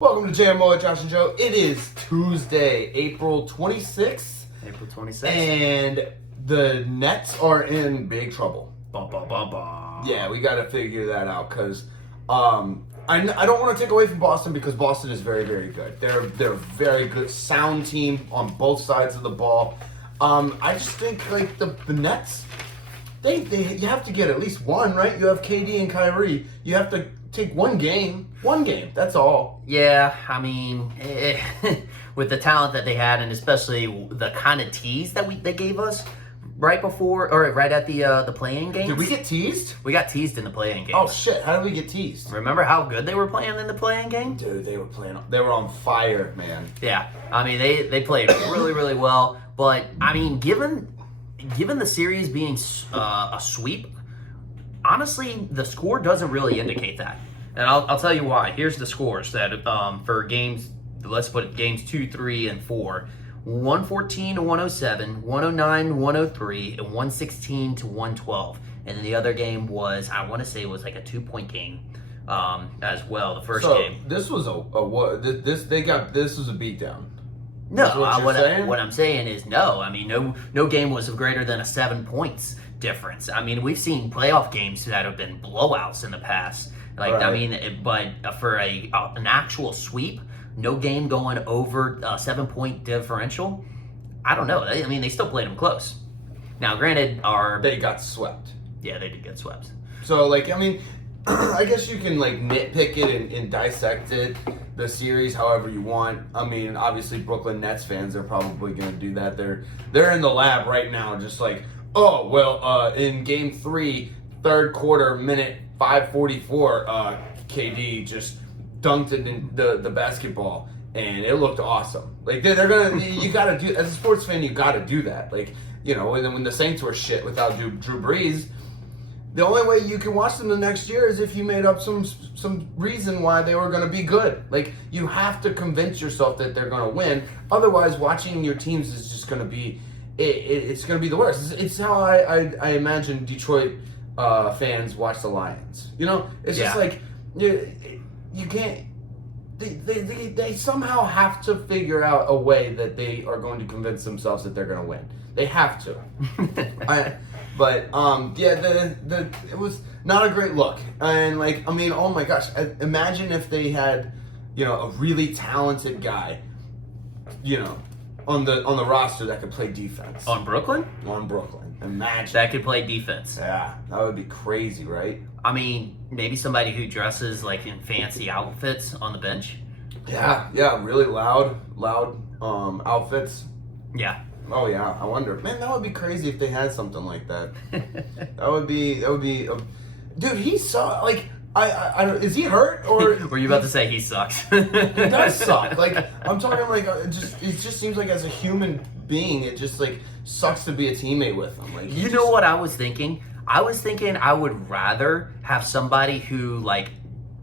Welcome to JMO at Josh and Joe. It is Tuesday, April 26th. April 26th. And the Nets are in big trouble. Bum, bum, bum, bum. Yeah, we got to figure that out because I don't want to take away from Boston because Boston is very, very good. They're a very good, sound team on both sides of the ball. I just think like the Nets, you have to get at least one, right? You have KD and Kyrie. You have to take one game, that's all. Yeah, I mean, with the talent that they had, and especially the kind of tease that they gave us right before, or right at the play-in games. Did we get teased? We got teased in the play-in game. Oh shit! How did we get teased? Remember how good they were playing in the play-in game? Dude, they were on fire, man. Yeah, I mean they played really, really well. But I mean, given the series being a sweep, honestly, the score doesn't really indicate that. And I'll tell you why. Here's the scores that for games, let's put it games 2, 3, and 4. 114 to 107, 109 103, and 116 to 112. And then the other game was, I want to say it was like a 2-point game as well, the first game. This was this was a beatdown. No, what I'm saying is no. I mean, no game was greater than a 7 points difference. I mean, we've seen playoff games that have been blowouts in the past. Like, right. I mean, but for an actual sweep, no game going over a 7-point differential, I don't know. I mean, they still played them close. Now, granted, they got swept. Yeah, they did get swept. So, like, I mean, I guess you can, like, nitpick it and dissect it, the series, however you want. I mean, obviously, Brooklyn Nets fans are probably going to do that. They're in the lab right now just like, oh, well, in Game 3, third quarter, minute 5:44, KD just dunked it in the basketball, and it looked awesome. Like, they're going to, you got to do, as a sports fan, you got to do that. Like, you know, when the Saints were shit without Drew Brees, the only way you can watch them the next year is if you made up some reason why they were going to be good. Like, you have to convince yourself that they're going to win. Otherwise, watching your teams is just going to be, it's going to be the worst. It's how I imagine Detroit fans watch the Lions. You know, it's just like you can't. They somehow have to figure out a way that they are going to convince themselves that they're going to win. They have to. It was not a great look. And like, I mean, oh my gosh, imagine if they had, you know, a really talented guy, you know, on the roster that could play defense. On Brooklyn? On Brooklyn. Imagine. That could play defense. Yeah, that would be crazy, right? I mean, maybe somebody who dresses like in fancy outfits on the bench. Yeah, really loud outfits. Yeah. Oh yeah, I wonder. Man, that would be crazy if they had something like that. that would be. Dude, he saw like. I don't. Is he hurt or? Were you about to say he sucks? He does suck. Like, I'm talking like it just seems like as a human being, it just like sucks to be a teammate with him. Like, you know what I was thinking? I was thinking I would rather have somebody who like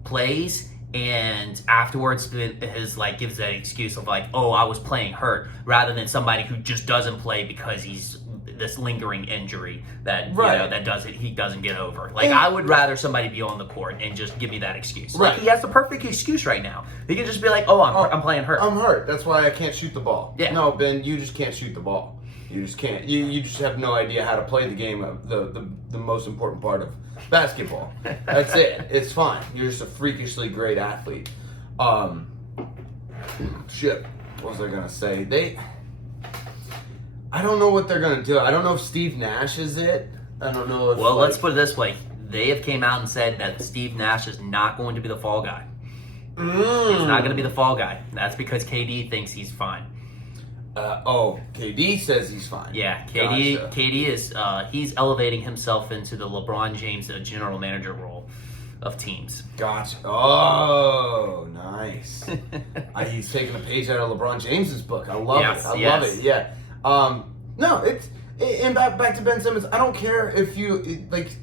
plays and afterwards gives that excuse of like, oh, I was playing hurt, rather than somebody who just doesn't play because he's this lingering injury that he doesn't get over. Like, I would rather somebody be on the court and just give me that excuse. Right. Like, he has the perfect excuse right now. He can just be like, oh, I'm playing hurt. I'm hurt. That's why I can't shoot the ball. Yeah. No, Ben, you just can't shoot the ball. You just can't. You just have no idea how to play the game of the most important part of basketball. That's it. It's fine. You're just a freakishly great athlete. Shit. What was I gonna say? I don't know what they're going to do. I don't know if Steve Nash is it. I don't know if... Well, let's put it this way. They have came out and said that Steve Nash is not going to be the fall guy. He's not going to be the fall guy. That's because KD thinks he's fine. KD says he's fine. Yeah, KD is... he's elevating himself into the LeBron James general manager role of teams. Gotcha. Oh, nice. He's taking a page out of LeBron James's book. I love it. I love it. Yeah. No, and back to Ben Simmons. I don't care if you like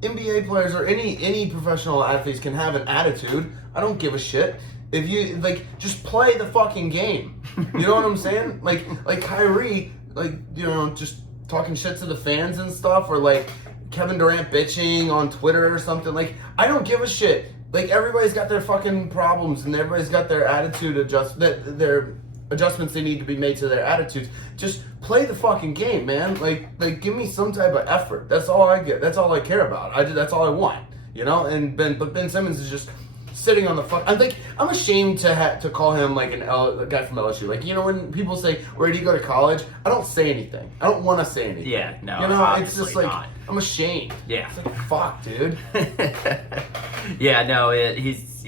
NBA players or any professional athletes can have an attitude. I don't give a shit. If you like, just play the fucking game. You know what I'm saying? Like Kyrie, like, you know, just talking shit to the fans and stuff, or like Kevin Durant bitching on Twitter or something. Like, I don't give a shit. like everybody's got their fucking problems and everybody's got their their adjustments they need to be made to their attitudes. Just play the fucking game, man. Like give me some type of effort. That's all I get. That's all I care about. That's all I want, you know. And Ben Simmons is just sitting on the fuck. I'm ashamed to call him like a guy from LSU. Like, you know, when people say, "Where did you go to college?" I don't say anything. I don't want to say anything. Yeah, no, you know, it's just like not. I'm ashamed. Yeah, it's like fuck, dude. Yeah, no, he's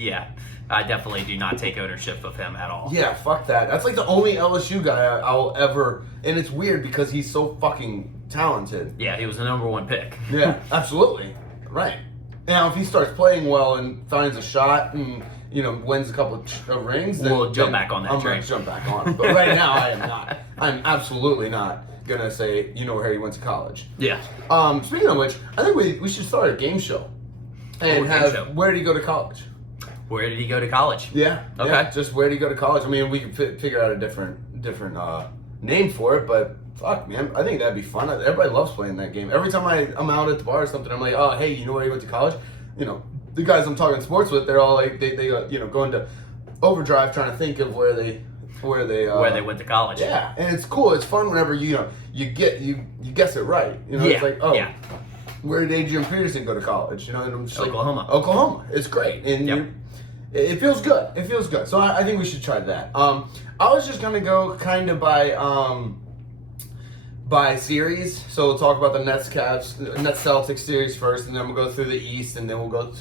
I definitely do not take ownership of him at all. Yeah, fuck that. That's like the only LSU guy I'll ever, and it's weird because he's so fucking talented. Yeah, he was the #1 pick. Yeah, absolutely. Right. Now, if he starts playing well and finds a shot and, you know, wins a couple of rings, then we'll jump back on that I'm train. going to jump back on him. But right now, I am not. I'm absolutely not going to say, you know, where he went to college. Yeah. Speaking of which, I think we should start a game show. And where did he go to college? Where did he go to college? Yeah. Okay. Yeah, just where did he go to college? I mean, we could figure out a different name for it, but fuck, man, I think that'd be fun. Everybody loves playing that game. Every time I'm out at the bar or something, I'm like, oh, hey, you know where he went to college? You know, the guys I'm talking sports with, they're all like, they you know, go into overdrive trying to think of where they went to college. Yeah, and it's cool. It's fun whenever you guess it right. You know, it's like, oh, where did Adrian Peterson go to college? You know, and I'm just Oklahoma. Like, Oklahoma. It's great, and it feels good. It feels good. So I think we should try that. I was just gonna go kind of by series. So we'll talk about the Nets Celtics series first, and then we'll go through the East, and then we'll go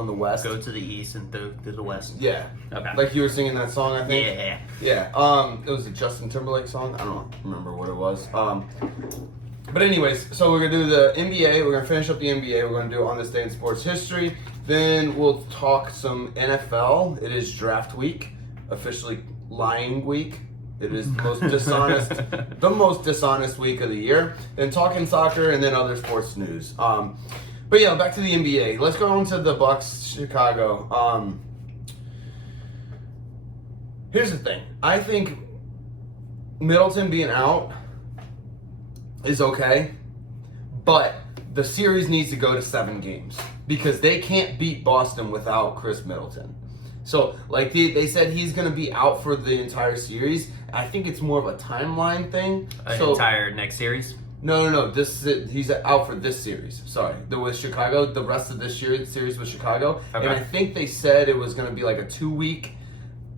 in the West. Go to the East and to the West. Yeah. Okay. Like you were singing that song, I think. Yeah. Yeah. It was a Justin Timberlake song. I don't remember what it was. But anyways, so we're gonna do the NBA. We're gonna finish up the NBA. We're gonna do On This Day in Sports History. Then we'll talk some NFL. It is draft week, officially lying week. It is the most dishonest week of the year. Then talking soccer, and then other sports news. But yeah, back to the NBA. Let's go into the Bucks, Chicago. Here's the thing. I think Middleton being out is okay, but the series needs to go to 7 games because they can't beat Boston without Chris Middleton. So, like they said, he's going to be out for the entire series. I think it's more of a timeline thing. Entire next series? No. He's out for this series. Sorry, with Chicago. The rest of this series with Chicago, okay. And I think they said it was going to be like a 2-week,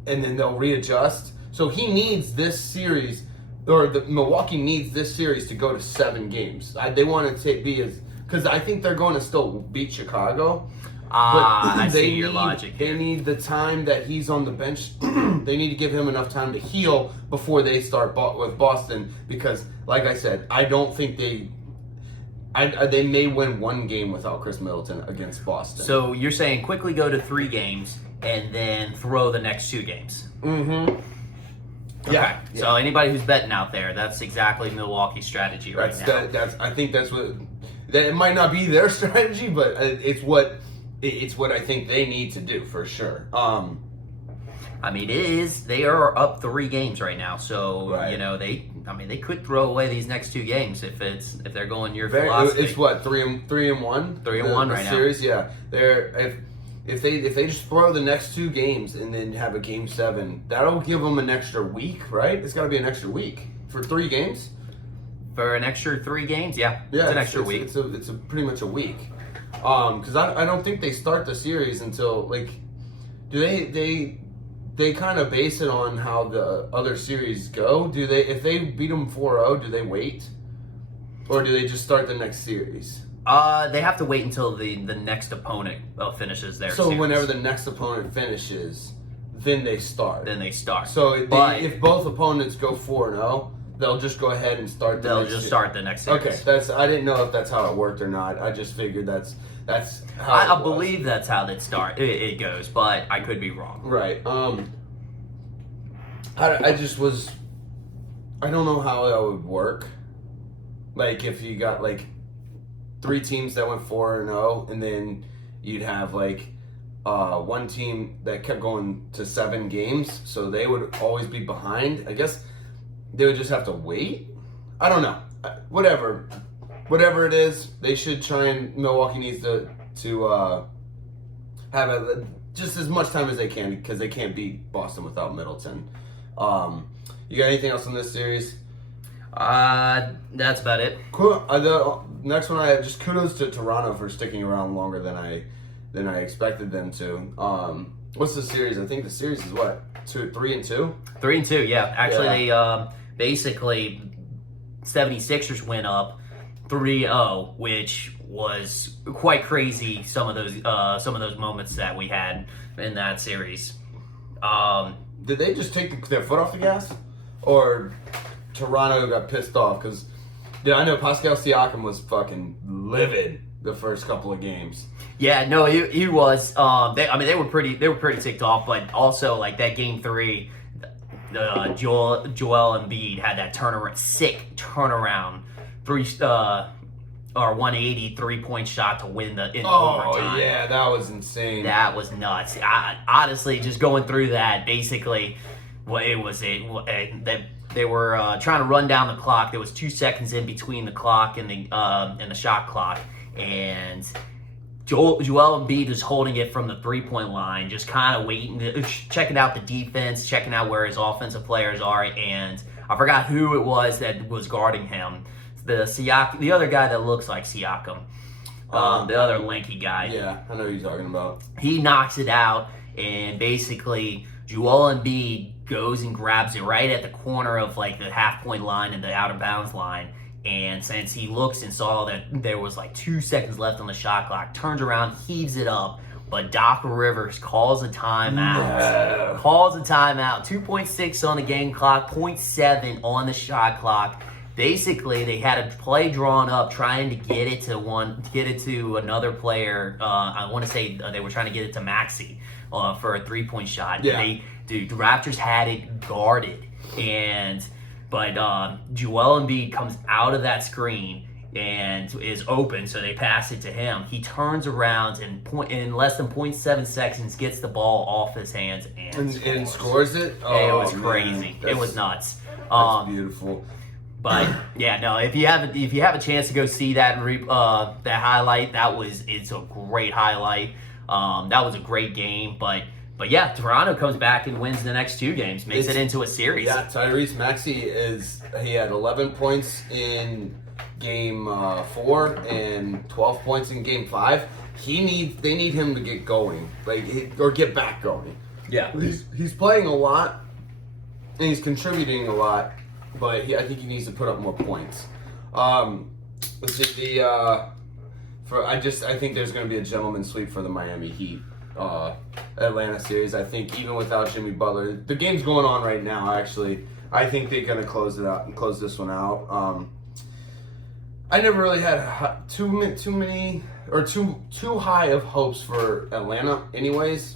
and then they'll readjust. So he needs this series. Or Milwaukee needs this series to go to 7 games. They want to because I think they're going to still beat Chicago. I see your logic here. They need the time that he's on the bench. They need to give him enough time to heal before they start with Boston. Because, like I said, I don't think they may win 1 game without Chris Middleton against Boston. So you're saying quickly go to 3 games and then throw the next 2 games. Mm-hmm. Okay. Yeah. So anybody who's betting out there, that's exactly Milwaukee's strategy now. I think that's what. It might not be their strategy, but it's what I think they need to do for sure. I mean, it is. They are up 3 games right now, so right. You know they could throw away these next 2 games if they're going your philosophy. It's what 3-1. 3-1 right now. Series, yeah. If they just throw the next 2 games and then have a game 7, that'll give them an extra week, right? It's got to be an extra week for 3 games. For an extra 3 games, yeah. It's an extra week. It's pretty much a week. Because I don't think they start the series until do they kind of base it on how the other series go? If they beat them 4-0, do they wait, or do they just start the next series? They have to wait until the next opponent finishes their So series. whenever the next opponent finishes, then they start. So if both opponents go 4-0, they'll just go ahead and start. Start the next series. Okay, I didn't know if that's how it worked or not. I just figured that's how I believe that's how it goes, but I could be wrong. Right. I don't know how that would work. Like if you got 3 teams that went 4-0, and then you'd have 1 team that kept going to 7 games, so they would always be behind. I guess they would just have to wait. I don't know. Whatever it is, they should try and Milwaukee needs to have just as much time as they can because they can't beat Boston without Middleton. You got anything else on this series? That's about it. Cool. The next one I have, just kudos to Toronto for sticking around longer than I expected them to. What's the series? I think the series is what? 3-2? 3-2, yeah. Actually, they basically 76ers went up 3-0, which was quite crazy. Some of those moments that we had in that series. Did they just take their foot off the gas, or Toronto got pissed off? Because I know Pascal Siakam was fucking livid the first couple of games. Yeah, no, he was. They were pretty ticked off, but also like that game 3, Joel Embiid had that sick turnaround 180 3-point shot to win in overtime. Oh yeah, that was insane. That was nuts. Honestly, just going through that, basically, they were trying to run down the clock. There was 2 seconds in between the clock and the shot clock, and Joel Embiid is holding it from the 3-point line, just kind of waiting, checking out the defense, checking out where his offensive players are, and I forgot who it was that was guarding him. The other guy that looks like Siakam, the other lanky guy. Yeah, I know who you're talking about. He knocks it out, and basically Joel Embiid goes and grabs it right at the corner of like the half-point line and the out-of-bounds line. And since he looks and saw that there was like 2 seconds left on the shot clock, turns around, heaves it up, but Doc Rivers calls a timeout. No. Calls a timeout. 2.6 on the game clock, 0.7 on the shot clock. Basically, they had a play drawn up trying to get it to another player. I want to say they were trying to get it to Maxey for a 3-point shot. Yeah. The Raptors had it guarded, but Joel Embiid comes out of that screen and is open, so they pass it to him. He turns around and in less than 0.7 seconds gets the ball off his hands and scores it. It was crazy. It was nuts. That's beautiful. But yeah, no. If you have a chance to go see that that highlight, it's a great highlight. That was a great game. But yeah, Toronto comes back and wins the next 2 games, makes it into a series. Yeah, Tyrese Maxey he had 11 points in game 4 and 12 points in game 5. They need him to get going, or get back going. Yeah, he's playing a lot and he's contributing a lot. But I think he needs to put up more points. Let's see I think there's going to be a gentleman's sweep for the Miami Heat Atlanta series. I think even without Jimmy Butler, the game's going on right now. Actually, I think they're going to close it out and close this one out. I never really had too high of hopes for Atlanta, anyways.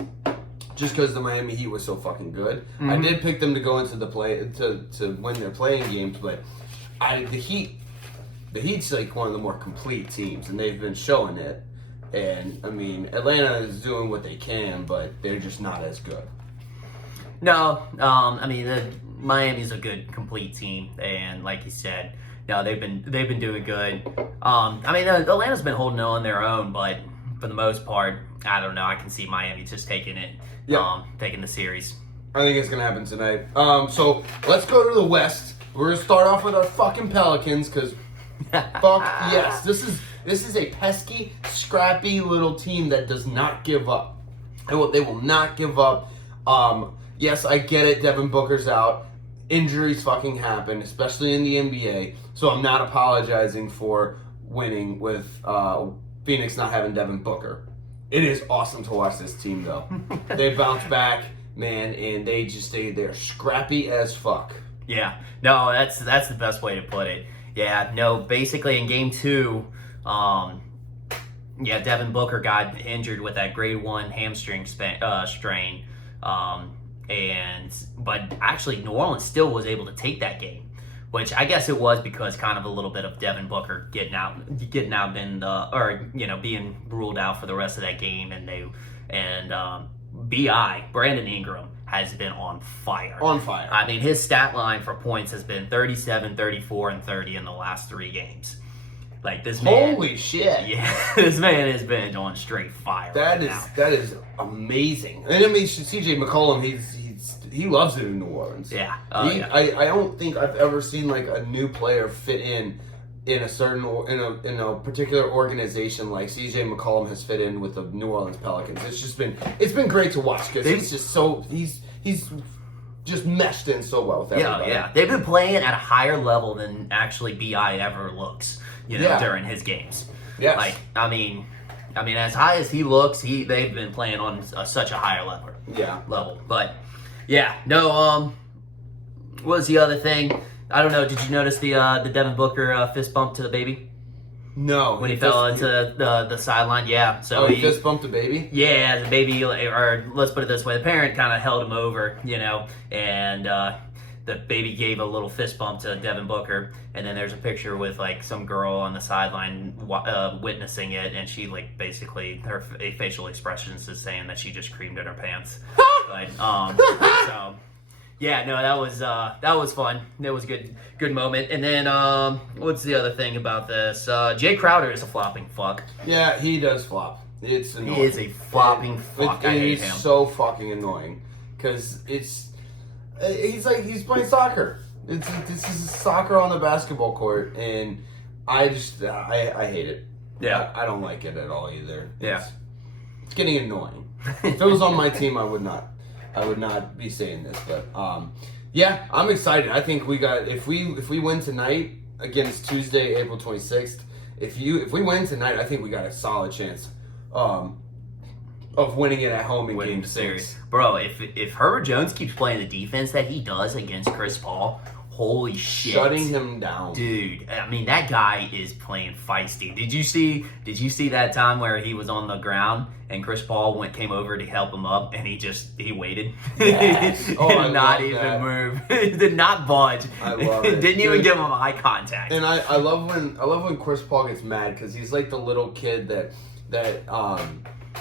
Just because the Miami Heat was so fucking good. Mm-hmm. I did pick them to go into the play to win their playing games, but the Heat's like one of the more complete teams, and they've been showing it. And I mean, Atlanta is doing what they can, but they're just not as good. No, Miami's a good complete team, and like you said, no, they've been doing good. Atlanta's been holding on their own, but for the most part, I don't know. I can see Miami just taking it. Yeah. Taking the series. I think it's going to happen tonight. So let's go to the West. We're going to start off with our fucking Pelicans because fuck yes. This is a pesky, scrappy little team that does not give up. They will not give up. Yes, I get it. Devin Booker's out. Injuries fucking happen, especially in the NBA. So I'm not apologizing for winning with Phoenix not having Devin Booker. It is awesome to watch this team, though. They bounce back, man, and they're scrappy as fuck. Yeah, no, that's the best way to put it. Yeah, no, basically in game 2, Devin Booker got injured with that grade 1 hamstring strain, but actually New Orleans still was able to take that game. Which I guess it was because kind of a little bit of Devin Booker getting out being ruled out for the rest of that game, and Brandon Ingram has been on fire. On fire. I mean, his stat line for points has been 37, 34, and 30 in the last 3 games. Like this man. Holy shit! Yeah, this man has been on straight fire. That is amazing. And I mean, CJ McCollum, he loves it in New Orleans. Yeah. I don't think I've ever seen like a new player fit in a certain in a particular organization like CJ McCollum has fit in with the New Orleans Pelicans. It's been great to watch because he's just meshed in so well with everybody. Yeah. They've been playing at a higher level than actually BI ever looks. During his games. Yes. Like I mean, as high as he looks, they've been playing on such a higher level. Yeah. But yeah, no. What was the other thing? I don't know. Did you notice the Devin Booker fist bump to the baby? No. When he fell into the sideline? Yeah. So he fist bumped the baby? Yeah, the baby, or let's put it this way, the parent kind of held him over, and the baby gave a little fist bump to Devin Booker, and then there's a picture with like some girl on the sideline witnessing it, and she like basically her facial expressions is saying that she just creamed in her pants. But, so yeah, no, that was fun. It was a good moment. And then what's the other thing about this? Jay Crowder is a flopping fuck. Yeah, he does flop. It's annoying. He is a flopping fuck. I hate him. He's so fucking annoying because he's playing soccer. This is soccer on the basketball court, and I hate it. Yeah, I don't like it at all either. Yeah, it's getting annoying. If it was on my team, I would not be saying this, but yeah, I'm excited. I think we got if we win tonight against Tuesday, April 26th. If we win tonight, I think we got a solid chance of winning it at home in Game 6. Bro, if Herbert Jones keeps playing the defense that he does against Chris Paul, holy shit. Shutting him down. Dude, I mean, that guy is playing feisty. Did you see that time where he was on the ground and Chris Paul came over to help him up and he waited? Yes. He did not even move. He did not budge. I love it. Didn't even give him eye contact. And I love when Chris Paul gets mad because he's like the little kid that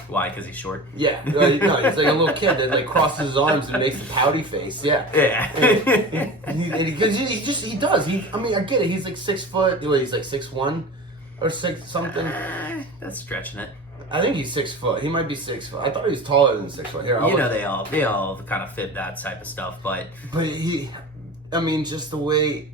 Why? Because he's short? Yeah. No, he's like a little kid that like crosses his arms and makes a pouty face. Yeah. Yeah. Because he does. I get it. He's like 6 foot. He's like 6'1" or 6 something. That's stretching it. I think he's 6 foot. He might be 6 foot. I thought he was taller than 6 foot. Here, they all kind of fit that type of stuff, but just the way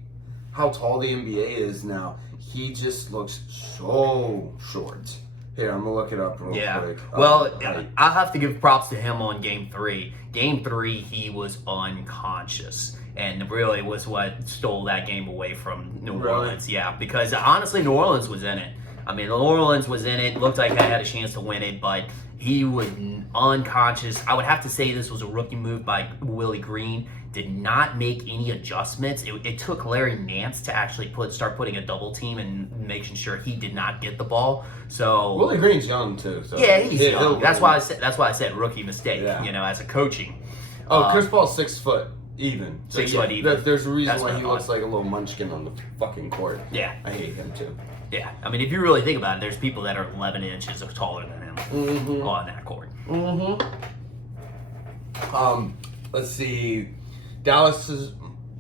how tall the NBA is now, he just looks so short. Here, I'm gonna look it up real quick. Well, I'll have to give props to him on Game 3. Game 3, he was unconscious, and really was what stole that game away from New Orleans. Yeah, because honestly, New Orleans was in it. I mean, New Orleans was in it. Looked like I had a chance to win it, but he was unconscious. I would have to say this was a rookie move by Willie Green. Did not make any adjustments. It took Larry Nance to actually start putting a double team and making sure he did not get the ball. So Willie Green's young too. So yeah, he's young. That's why I said rookie mistake. Yeah. As a coaching. Chris Paul's 6 foot even. So 6 foot even. There's a reason why he looks like a little munchkin on the fucking court. Yeah, I hate him too. Yeah, I mean, if you really think about it, there's people that are 11 inches taller than him on that court. Let's see. I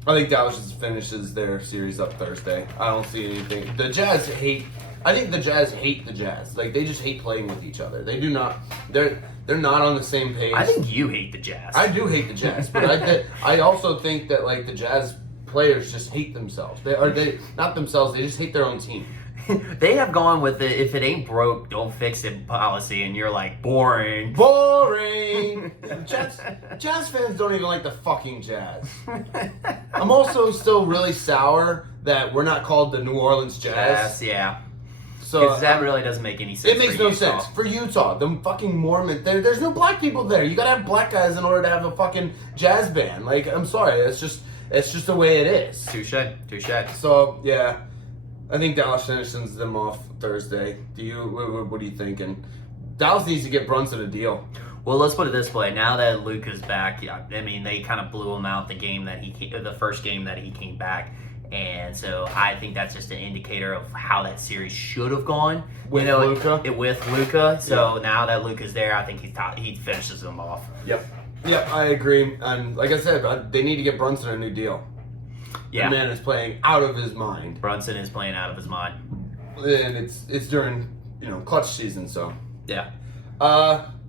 think Dallas finishes their series up Thursday. I don't see anything. I think the Jazz hate the Jazz. Like, they just hate playing with each other. They do not. They're not on the same page. I think you hate the Jazz. I do hate the Jazz, but I also think that like the Jazz players just hate themselves. They not themselves. They just hate their own team. They have gone with the if it ain't broke, don't fix it policy, and you're like, boring. Boring! Jazz fans don't even like the fucking Jazz. I'm also still really sour that we're not called the New Orleans Jazz. Yeah. So because that really doesn't make any sense. It makes no sense. For Utah, the fucking Mormon, there's no black people there. You gotta have black guys in order to have a fucking jazz band. Like, I'm sorry, it's just the way it is. Touche. So, yeah. I think Dallas finishes them off Thursday. What are you thinking? Dallas needs to get Brunson a deal. Well, let's put it this way. Now that Luka's back, I mean, they kind of blew him out the first game that he came back. And so I think that's just an indicator of how that series should have gone. With Luka? With Luka. So now that Luka's there, I think he finishes them off. Yep, I agree. And like I said, they need to get Brunson a new deal. Yeah. The man is playing out of his mind. Brunson is playing out of his mind. and it's during clutch season, so Yeah.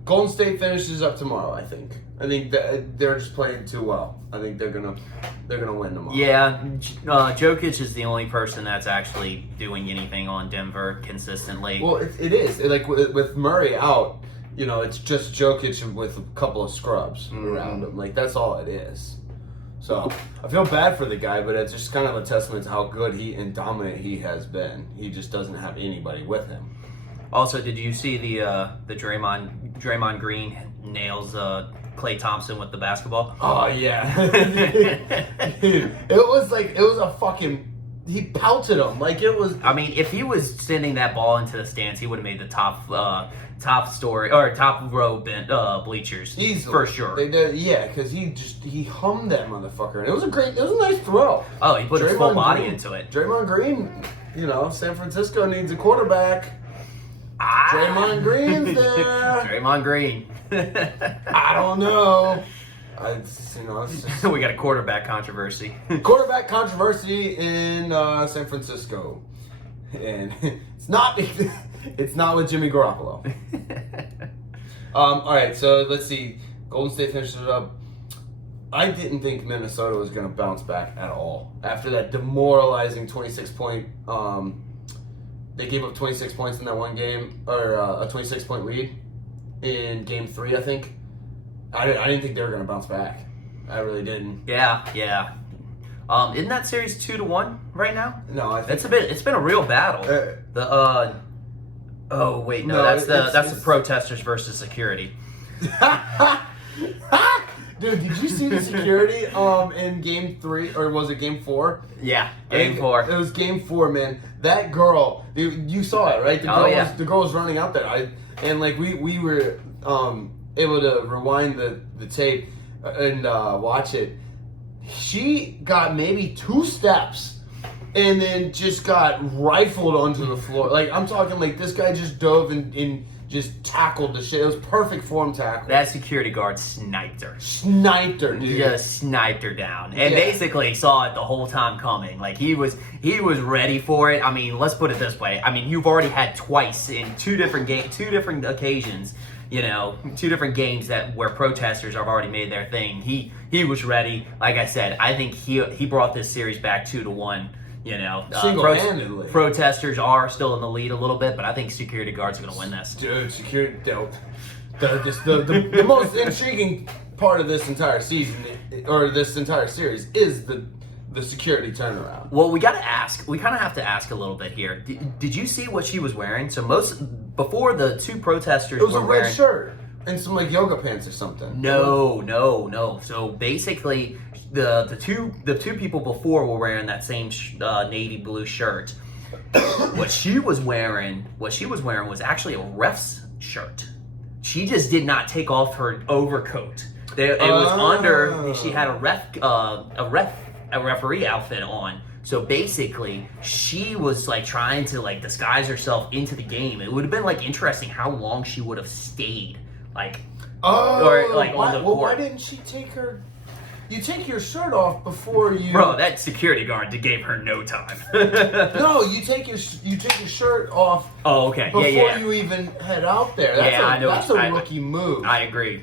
Golden State finishes up tomorrow. I think that they're just playing too well. I think they're gonna win tomorrow. Yeah, Jokic is the only person that's actually doing anything on Denver consistently. Well, it is like with Murray out. It's just Jokic with a couple of scrubs around him. Like, that's all it is. So, I feel bad for the guy, but it's just kind of a testament to how good and dominant he has been. He just doesn't have anybody with him. Also, did you see the Draymond Green nails Klay Thompson with the basketball? Oh, yeah. It was a fucking... He pelted him. Like, it was... I mean, if he was sending that ball into the stands, he would have made the top row bleachers. Easily. For sure. They did, yeah, because he hummed that motherfucker. And it was a nice throw. Oh, he put his full body Green, into it. Draymond Green, San Francisco needs a quarterback. Draymond Green's there. Draymond Green. I don't know. It's just We got a quarterback controversy. quarterback controversy in San Francisco, and it's not with Jimmy Garoppolo. All right, so let's see. Golden State finishes it up. I didn't think Minnesota was going to bounce back at all after that demoralizing 26-point. They gave up 26 points in that one game, or a 26-point lead in Game 3, I think. I didn't think they were going to bounce back. I really didn't. Yeah. Isn't that series 2-1 right now? No, I think It's been a real battle. Oh wait, no, that's the protesters versus security. Dude, did you see the security in Game 3, or was it Game 4? Yeah, Game 4. It was Game 4, man. That girl, you saw it, right? The girl was running out there. We were able to rewind the tape and watch it. She got maybe 2 steps and then just got rifled onto the floor. Like, I'm talking like this guy just dove and just tackled the shit. It was perfect form tackle. That security guard sniped her. Sniped her, dude. Just sniped her down, and basically saw it the whole time coming. Like he was ready for it. I mean, let's put it this way. I mean, you've already had twice in two different occasions. 2 different games where protesters have already made their thing. He was ready. Like I said, I think he brought this series back 2-1. Single-handedly. Protesters are still in the lead a little bit, but I think security guards are going to win this. Dude, the most intriguing part of this entire season, or this entire series, is the security turnaround. Well, we kind of have to ask a little bit here. Did you see what she was wearing? So before the 2 protesters it was were a red wearing shirt and some yoga pants or something. No. So basically, the two people before were wearing that same navy blue shirt. What she was wearing was actually a ref's shirt. She just did not take off her overcoat. It was under. She had a referee outfit on. So basically, she was trying to disguise herself into the game. It would have been interesting how long she would have stayed on the court. Well, why didn't she take her? You take your shirt off before you. Bro, that security guard gave her no time. No, you take your shirt off. Oh, okay. Before Yeah. you even head out there. I know. That's a rookie move. I agree.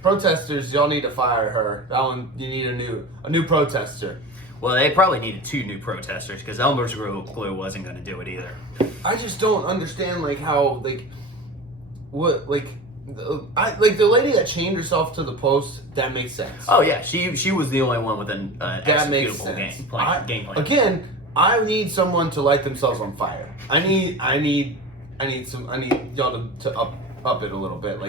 Protesters, y'all need to fire her. That one, you need a new protester. Well, they probably needed 2 new protesters because Elmer's glue wasn't going to do it either. I just don't understand how the lady that chained herself to the post. That makes sense. Oh yeah, she was the only one with an that makes executable sense. game plan. Again, I need someone to light themselves on fire. I need y'all to up it a little bit.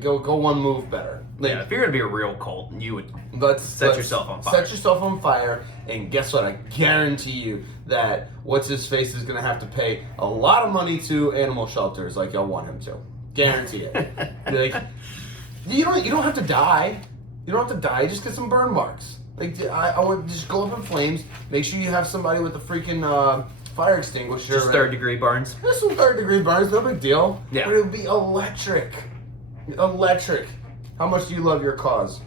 Go one move better. If you're gonna be a real cult, you would set yourself on fire. Set yourself on fire, and guess what? I guarantee you that what's his face is gonna have to pay a lot of money to animal shelters like y'all want him to. Guarantee it. You don't have to die. You don't have to die. Just get some burn marks. I want to just go up in flames. Make sure you have somebody with a freaking fire extinguisher. Just 3rd-degree burns. Just some 3rd-degree burns. No big deal. Yeah. But it would be electric. Electric. How much do you love your cause?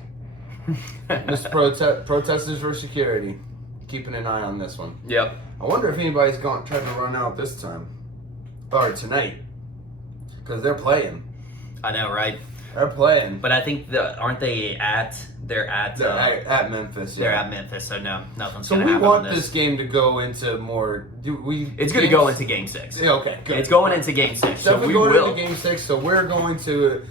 Mr. Protesters for Security. Keeping an eye on this one. Yep. I wonder if anybody's tried to run out this time. or tonight, because they're playing. I know, right? They're playing. But I think aren't they at? They're at Memphis. Yeah. They're at Memphis, so no, nothing's So gonna we happen. want on this game to go into more. It's going to go into Game 6. Yeah, okay, good. It's going into Game 6. So Definitely we going will. into Game 6. So we're going to.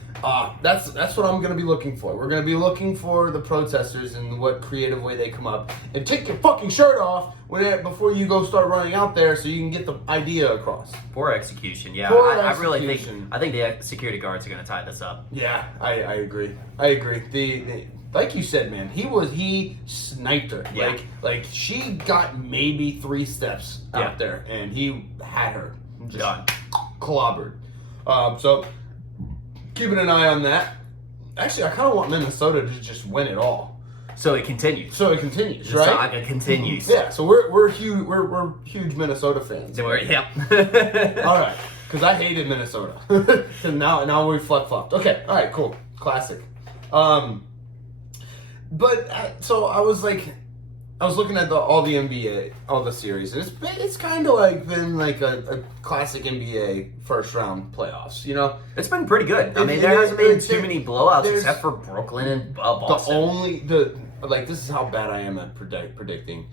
That's what I'm going to be looking for. We're going to be looking for the protesters and what creative way they come up, and take your fucking shirt off before you go start running out there, so you can get the idea across. Poor execution. Yeah, Poor I really execution. think the security guards are going to tie this up. Yeah, I agree. I agree. The like you said, man, he sniped her. Yeah. Like she got maybe 3 steps out there, and he had her just Done. clobbered. So keeping an eye on that. Actually, I kind of want Minnesota to just win it all. So it continues. So it continues, The right? saga continues. Yeah. So we're huge Minnesota fans. So All right, because I hated Minnesota, and now we flip-flopped. Okay, all right, cool, classic. But so I was looking at all the NBA, all the series, and it's kind of like been like a classic NBA first round playoffs, you know? It's been pretty good. I mean, there hasn't been too many blowouts except for Brooklyn and Boston. This is how bad I am at predicting.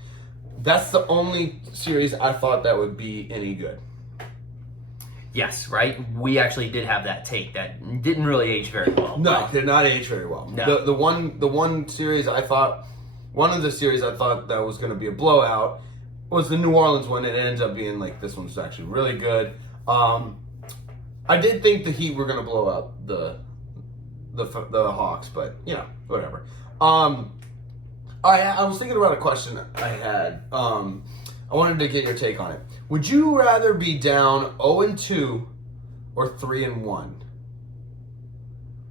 That's the only series I thought that would be any good. Yes, right? We actually did have that take that didn't really age very well. No, it did not age very well. No. The one series I thought, one of the series I thought that was going to be a blowout was the New Orleans one. It ends up being like, this one's actually really good. I did think the Heat were going to blow out the Hawks, but you know, whatever. I was thinking about a question I had. I wanted to get your take on it. Would you rather be down 0-2 or 3-1?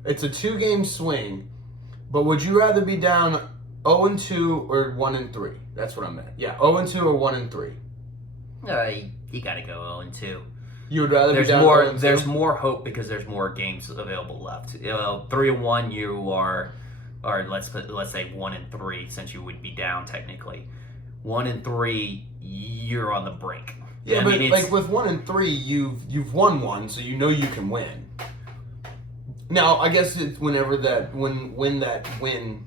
It's a 2-game swing, but would you rather be down 0-2 or 1-3? That's what I meant. Yeah, 0-2 or 1-3. You got to go 0-2. You would rather be down 0-2? There's more hope because there's more games available left. 3-1, you are, or let's say 1-3, since you would be down technically. 1-3, you're on the brink. Yeah, but like with 1-3, you've won one, so you know you can win. Now, I guess it's when that win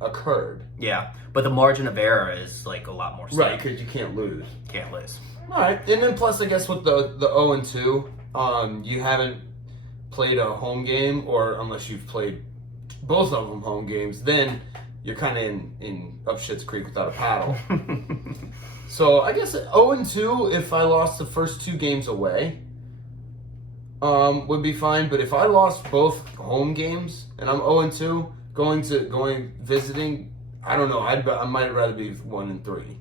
occurred. Yeah, but the margin of error is like a lot more safe. Right, because you can't lose. Can't lose. All right, and then plus, I guess with the 0-2, you haven't played a home game, or unless you've played both of them home games, then you're kind of in up shit's creek without a paddle. So I guess 0-2, if I lost the first 2 games away, would be fine. But if I lost both home games and I'm 0-2, going visiting, I don't know. I might rather be 1-3.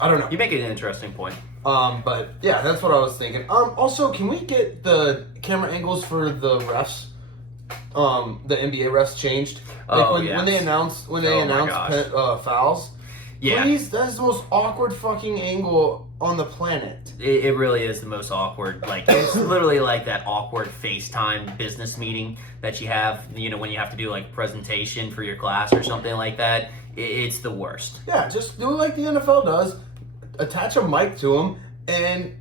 I don't know. You make an interesting point. But yeah, that's what I was thinking. Also, can we get the camera angles for the refs? The NBA refs changed. Like when they announced fouls. Yeah. Please, that's the most awkward fucking angle on the planet. It really is the most awkward. Like, it's literally like that awkward FaceTime business meeting that you have, you know, when you have to do like presentation for your class or something like that. It's the worst. Yeah, just do it like the NFL does. Attach a mic to them and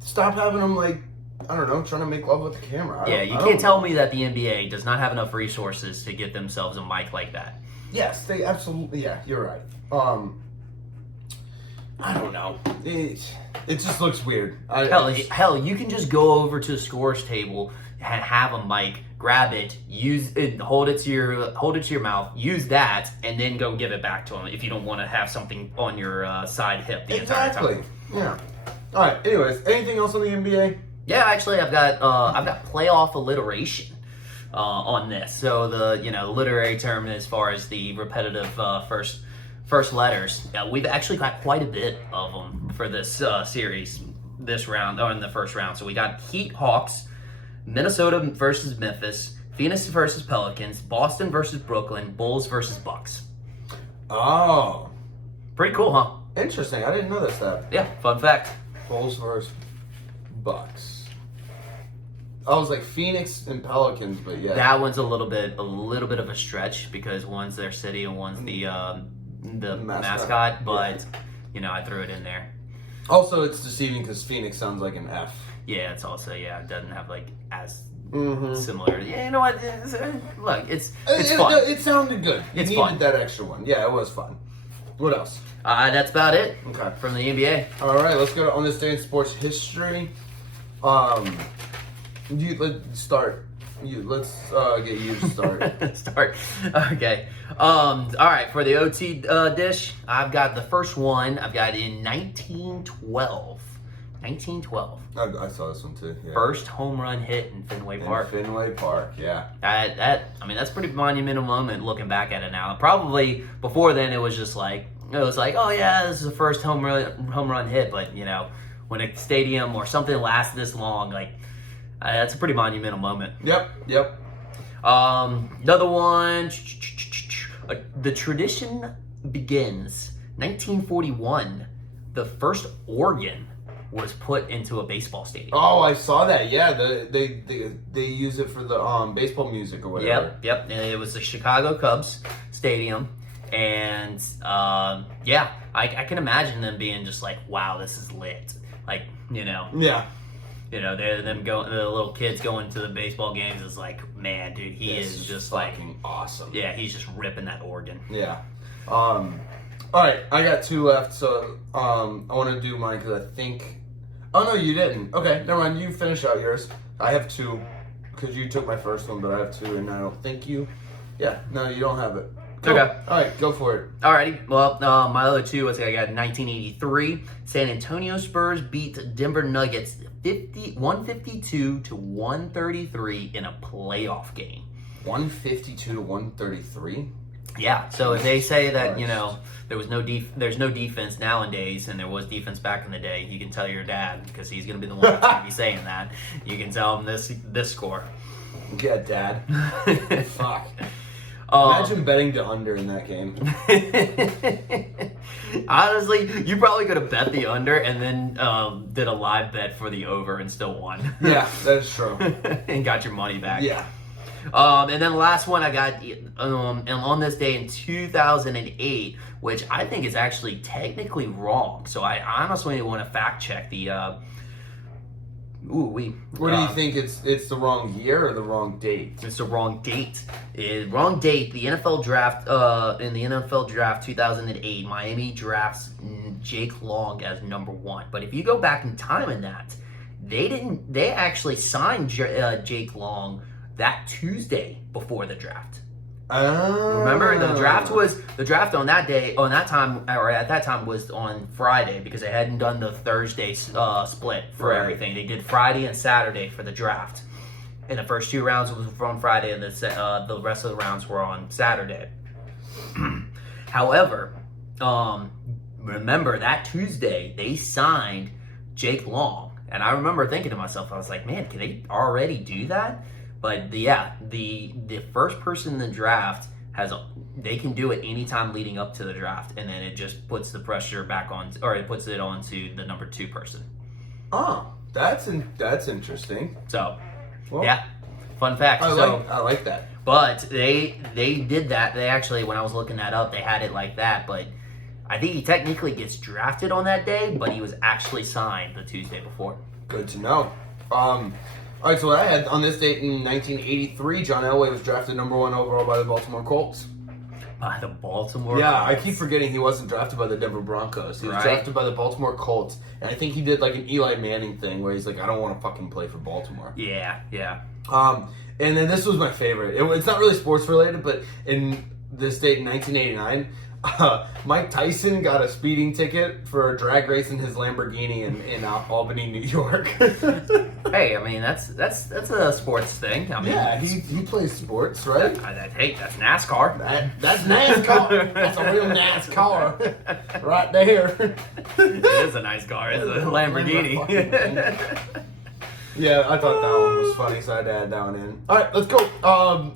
stop having them like, I don't know, trying to make love with the camera. Yeah, you can't tell me that the NBA does not have enough resources to get themselves a mic like that. Yes, they absolutely. Yeah, you're right. I don't know. It just looks weird. Hell, you can just go over to the scores table, have a mic, grab it, use it, hold it to your mouth, use that, and then go give it back to them if you don't want to have something on your side hip the entire time. Yeah. All right. Anyways, anything else on the NBA? Yeah, actually, I've got playoff alliteration on this. So the literary term as far as the repetitive first letters. We've actually got quite a bit of them for this series this round, or in the first round. So we got Heat Hawks, Minnesota versus Memphis, Phoenix versus Pelicans, Boston versus Brooklyn, Bulls versus Bucks. Oh, pretty cool, huh? Interesting. I didn't notice that. Yeah, fun fact. Bulls versus Bucks. I was like Phoenix and Pelicans, but yeah. That one's a little bit of a stretch because one's their city and one's the mascot, but I threw it in there. Also, it's deceiving because Phoenix sounds like an F. Yeah, it's also it doesn't have like as similar. Yeah, you know what? Look, it's fun. It sounded good. You It's needed fun. that extra one. Yeah, it was fun. What else? That's about it. Okay. From the NBA. All right, let's go to On This Day in Sports History. Let's start. Let's get you to start. Start. Okay. All right. For the OT dish, I've got the first one. I've got in 1912. 1912. I saw this one too. Yeah. First home run hit in Fenway Park. Fenway Park, yeah. That's a pretty monumental moment looking back at it now. Probably before then it was like, oh yeah, this is the first home run hit. But when a stadium or something lasts this long, that's a pretty monumental moment. Yep. Another one. The tradition begins 1941. The first organ was put into a baseball stadium. Oh, I saw that. Yeah, they use it for the baseball music or whatever. Yep. And it was the Chicago Cubs stadium, and I can imagine them being just like, wow, this is lit. Yeah. They're them going, the little kids going to the baseball games is like, man, dude, he is just fucking awesome. Yeah, he's just ripping that organ. Yeah. All right, I got two left, so I want to do mine because I think. Oh no, you didn't. Okay, never mind. You finish out yours. I have two because you took my first one, but I have two, and I don't think you. Yeah, no, you don't have it. Go. Okay. All right, go for it. Alrighty. Well, my other two, I got 1983. San Antonio Spurs beat Denver Nuggets 152 to 133 in a playoff game. 152 to 133. Yeah. So if they say that Christ. there's no defense nowadays, and there was defense back in the day, you can tell your dad because he's gonna be the one that's gonna be saying that. You can tell him this score. Yeah, Dad. Fuck. Imagine betting the under in that game. Honestly, you probably could have bet the under and then did a live bet for the over and still won. Yeah, that is true. And got your money back. Yeah. And then the last one I got on this day in 2008, which I think is actually technically wrong. So I honestly want to fact check the. What do you think? It's the wrong year or the wrong date? It's the wrong date. Wrong date. The NFL draft. In the NFL draft 2008, Miami drafts Jake Long as number 1. But if you go back in time in that, they didn't. They actually signed Jake Long that Tuesday before the draft. Oh. Remember, the draft on that day, at that time was on Friday because they hadn't done the Thursday split for Right. everything. They did Friday and Saturday for the draft. And the first 2 rounds was on Friday, and the rest of the rounds were on Saturday. However, remember that Tuesday they signed Jake Long, and I remember thinking to myself, I was like, man, can they already do that? But the first person in the draft they can do it anytime leading up to the draft, and then it just puts the pressure back on, or it puts it onto the number 2 person. Oh, that's interesting. So, Well, yeah, fun fact. I like that. But they did that. They actually, when I was looking that up, they had it like that. But I think he technically gets drafted on that day, but he was actually signed the Tuesday before. Good to know. All right, so what I had on this date in 1983, John Elway was drafted number 1 overall by the Baltimore Colts. By the Baltimore Yeah, I Colts. keep forgetting he wasn't drafted by the Denver Broncos. He was Right. drafted by the Baltimore Colts, and I think he did like an Eli Manning thing where he's like, I don't want to fucking play for Baltimore. Yeah. And then this was my favorite. It's not really sports related, but in this date in 1989, Mike Tyson got a speeding ticket for a drag race in his Lamborghini in Albany, New York. Hey, I mean that's a sports thing. I mean, Yeah, he plays sports, right? Hey, that's NASCAR. That's NASCAR. That's a real NASCAR right there. It is a nice car. It's a Lamborghini. Yeah, I thought that one was funny, so I had to add that one in. All right, let's go.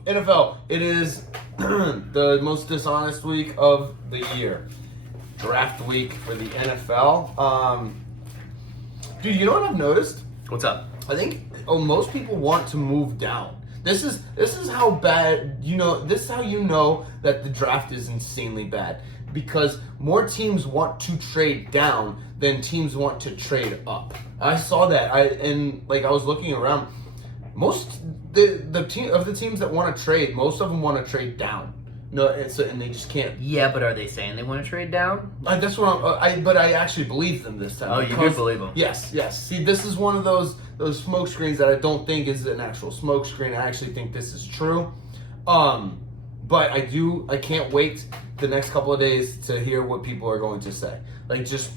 NFL. It is the most dishonest week of the year. Draft week for the NFL. Dude, you know what I've noticed? What's up? I think most people want to move down. This is how bad this is how you know that the draft is insanely bad. Because more teams want to trade down than teams want to trade up. I saw that. I was looking around. Most the teams that want to trade, most of them want to trade down. No, and they just can't. Yeah, but are they saying they want to trade down? That's what but I actually believe them this time. Oh, you do believe them? Yes. See, this is one of those smoke screens that I don't think is an actual smoke screen. I actually think this is true. But I can't wait the next couple of days to hear what people are going to say. Like, just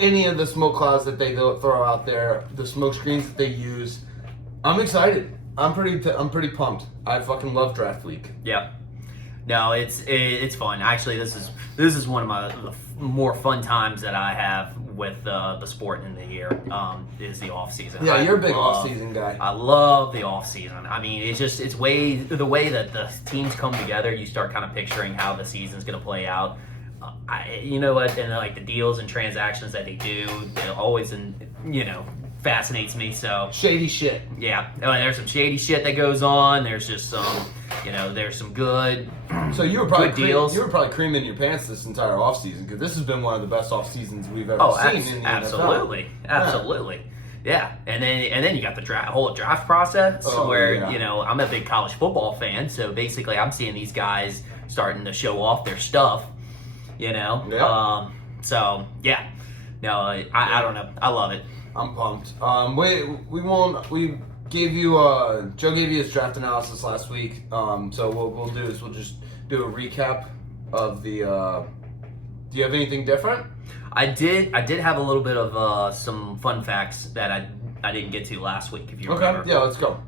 any of the smoke clouds that they throw out there, the smoke screens that they use. I'm excited. I'm pretty pumped. I fucking love Draft Week. Yeah. No, it's fun. Actually, this is one of the more fun times that I have with the sport in the year. Is the off season. Yeah, you're a big off season guy. I love the off season. I mean, it's the way that the teams come together. You start kind of picturing how the season's going to play out. You know what? And like the deals and transactions that they do, they're always fascinates me. So shady shit. Yeah, there's some shady shit that goes on. There's just some, there's some good. So you were probably deals. You were probably creaming your pants this entire off season because this has been one of the best off seasons we've ever seen in the absolutely, NFL. Absolutely. Yeah, and then you got the whole draft process where I'm a big college football fan, so basically I'm seeing these guys starting to show off their stuff. Yeah. So yeah, no, I don't know, I love it. I'm pumped. We gave you Joe gave you his draft analysis last week. So what we'll do is we'll just do a recap of the. Do you have anything different? I did have a little bit of some fun facts that I didn't get to last week. If you remember. Okay. Yeah, let's go.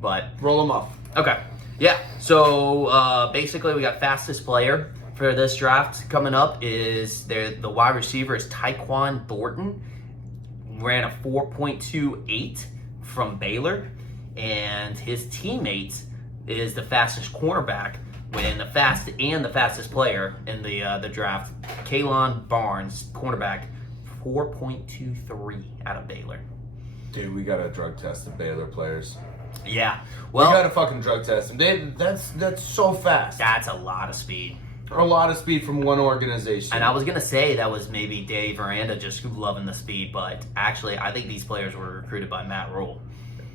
But roll them off. Okay. Yeah. So basically, we got fastest player for this draft coming up is the wide receiver is Tyquan Thornton. Ran a 4.28 from Baylor, and his teammate is the fastest cornerback when the fastest player in the draft, Kalon Barnes, cornerback, 4.23 out of Baylor. Dude, we got to drug test the Baylor players. Yeah, well, we got to fucking drug test them. That's so fast. That's a lot of speed. A lot of speed from one organization. And I was going to say that was maybe Dave Aranda just loving the speed, but actually I think these players were recruited by Matt Rule.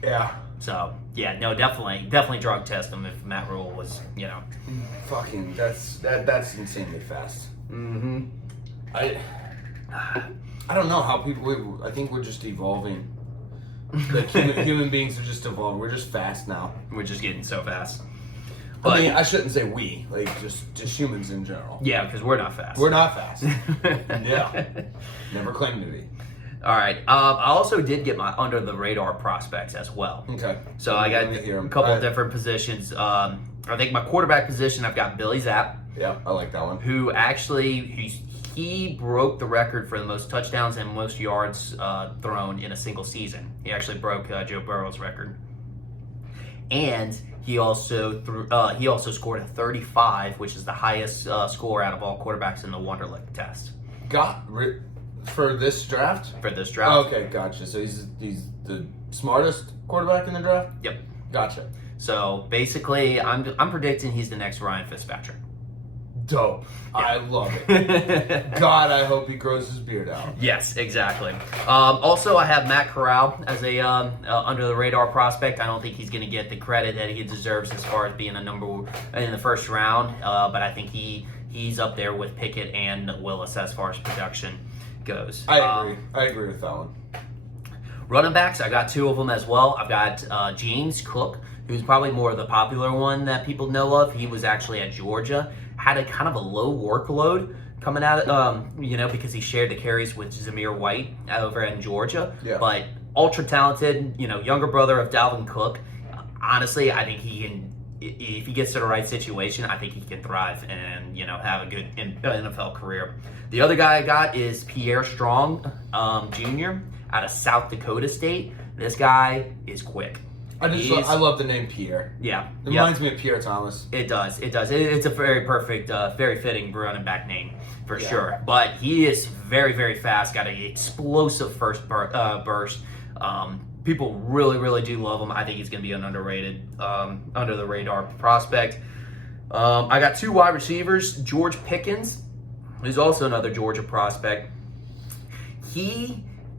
Yeah. So, yeah, no, definitely drug test them if Matt Rule was, Fucking, that's insanely fast. Mm-hmm. I don't know how I think we're just evolving. Like, human beings are just evolving. We're just fast now. We're just getting so fast. But, I mean, I shouldn't say we, like just humans in general. Yeah, because we're not fast. We're not fast. Yeah. Never claimed to be. All right. I also did get my under the radar prospects as well. Okay. So I got a couple of different positions. I think my quarterback position, I've got Billy Zapp. Yeah, I like that one. Who actually, he broke the record for the most touchdowns and most yards thrown in a single season. He actually broke Joe Burrow's record. And he also scored a 35, which is the highest score out of all quarterbacks in the Wonderlic test. For this draft? For this draft. Oh, okay, gotcha. So he's the smartest quarterback in the draft? Yep. Gotcha. So basically, I'm predicting he's the next Ryan Fitzpatrick. Dope. Yeah. I love it. God, I hope he grows his beard out. Yes, exactly. Also, I have Matt Corral as a under the radar prospect. I don't think he's going to get the credit that he deserves as far as being a number in the first round, but I think he's up there with Pickett and Willis as far as production goes. I agree with that one. Running backs, I got two of them as well. I've got James Cook, who's probably more of the popular one that people know of. He was actually at Georgia. Had a kind of a low workload coming out, because he shared the carries with Zamir White over in Georgia. Yeah. But ultra talented, younger brother of Dalvin Cook. Honestly, I think he can, if he gets to the right situation, I think he can thrive and have a good NFL career. The other guy I got is Pierre Strong, Jr. out of South Dakota State. This guy is quick. I love the name Pierre. Yeah. It reminds me of Pierre Thomas. It does. It's a very perfect, very fitting running back name for sure. But he is very, very fast, got an explosive first burst. people really, really do love him. I think he's going to be an underrated, under the radar prospect. I got 2 wide receivers. George Pickens, who's also another Georgia prospect.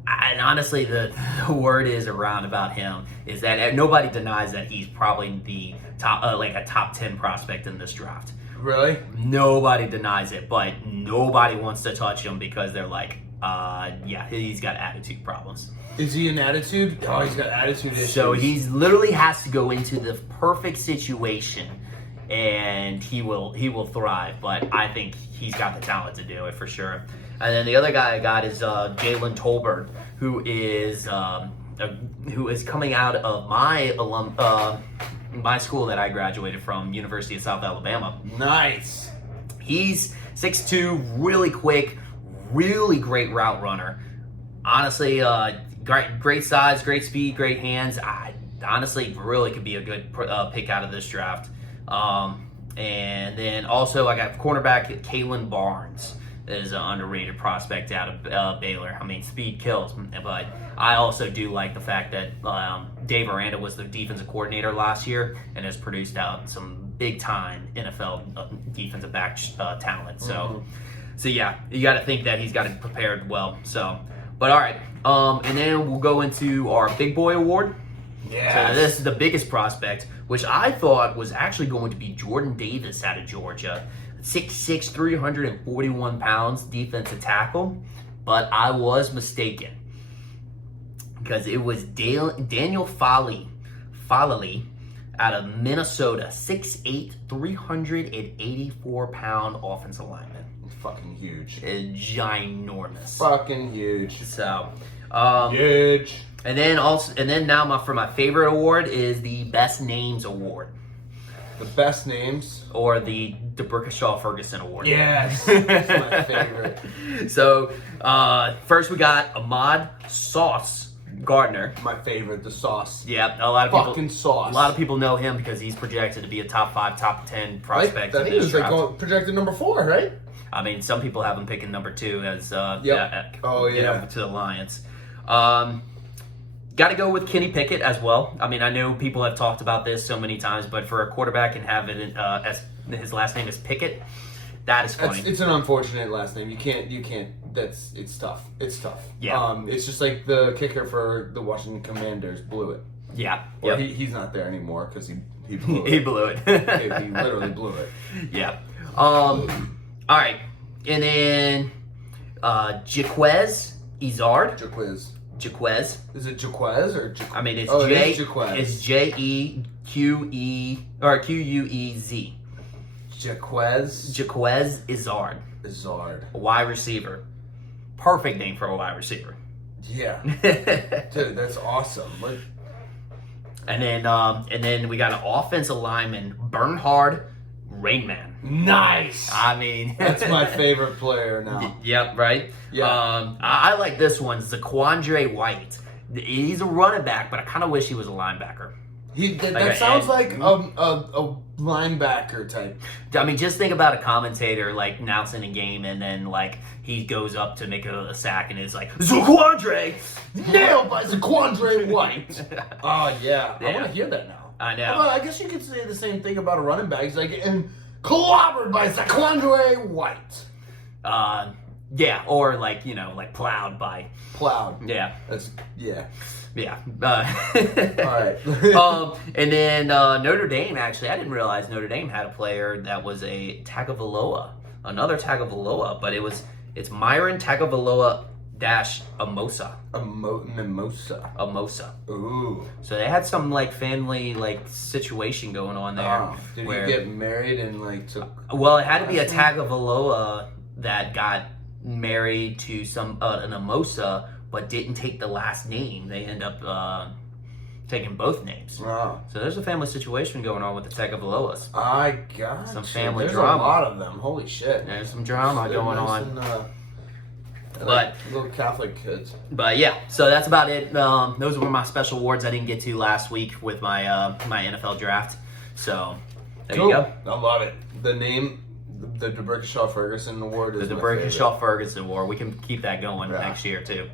And honestly, the word is around about him is that nobody denies that he's probably the top, like a top 10 prospect in this draft. Really? Nobody denies it, but nobody wants to touch him because they're like, yeah, he's got attitude problems. Is he an attitude? Oh, he's got attitude issues. So he's literally has to go into the perfect situation, and he will thrive. But I think he's got the talent to do it for sure. And then the other guy I got is Jalen Tolbert, who is coming out of my school that I graduated from, University of South Alabama. Nice. He's 6'2", really quick, really great route runner. Honestly, great size, great speed, great hands. I honestly really could be a good pick out of this draft. And then also I got cornerback Kalen Barnes. Is an underrated prospect out of Baylor. I mean, speed kills, but I also do like the fact that Dave Aranda was the defensive coordinator last year and has produced out some big-time NFL defensive back talent. So yeah, you got to think that he's got it prepared well. So, but all right, and then we'll go into our Big Boy Award. Yeah. So this is the biggest prospect, which I thought was actually going to be Jordan Davis out of Georgia. 6'6", 341 pounds, defensive tackle, but I was mistaken because it was Daniel Faalele out of Minnesota, 6'8", 384 pound offensive lineman. Fucking huge. Ginormous. Fucking huge. So, huge. And then now for my favorite award is the Best Names Award. The best names? Or the D'Brickshaw Fergurson Award. Yes. That's my favorite. So, first we got Ahmad Sauce Gardner. My favorite, the Sauce. Yeah, a lot of people. Fucking Sauce. A lot of people know him because he's projected to be a top 5, top 10 prospect. I think he was like projected number 4, right? I mean, some people have him picking number 2 as to the Lions. Got to go with Kenny Pickett as well. I mean, I know people have talked about this so many times, but for a quarterback and have it as his last name is Pickett, that is funny. It's an unfortunate last name. You can't. It's tough. It's tough. Yeah. It's just like the kicker for the Washington Commanders blew it. Yeah. Well, he's not there anymore because he blew it. He blew it. He literally blew it. Yeah. All right, and then Jaquez Ezzard. Jaquez. Is it Jaquez or Jaquez? I mean, it's Jaquez. It's Jeque or Quez. Jaquez Ezzard. A wide receiver. Perfect name for a wide receiver. Yeah. Dude, that's awesome. Like, and then we got an offensive lineman, Bernhard Rainman. Nice. I mean, that's my favorite player now. Yep, right? Yeah. I like this one, Zaquandre White. He's a running back, but I kind of wish he was a linebacker. That sounds like a linebacker type. I mean, just think about a commentator like announcing a game, and then like he goes up to make a sack, and it's like Zaquandre nailed by Zaquandre White. Oh yeah, I want to hear that now. I know. Well, I guess you could say the same thing about a running back. He's like clobbered by Zaquandre White. Yeah, or like plowed by. Plowed. Yeah. Yeah. All right. And then Notre Dame, actually, I didn't realize Notre Dame had a player that was a Tagovailoa, another Tagovailoa, but it's Myron Tagovailoa Amosa. Amosa. Ooh. So they had some family situation going on there. Did he get married and Well, it had to be a Tagovailoa that got married to an Amosa, but didn't take the last name. They end up taking both names. Wow. So there's a family situation going on with the Tagovailoas. I got some family There's drama. A lot of them. Holy shit. There's some drama going on. But little Catholic kids. But yeah, so that's about it. Those were my special awards I didn't get to last week with my my NFL draft. So there you go. I love it. The name, the D'Brickshaw Fergurson Award is the D'Brickshaw Fergurson Award. We can keep that going next year too.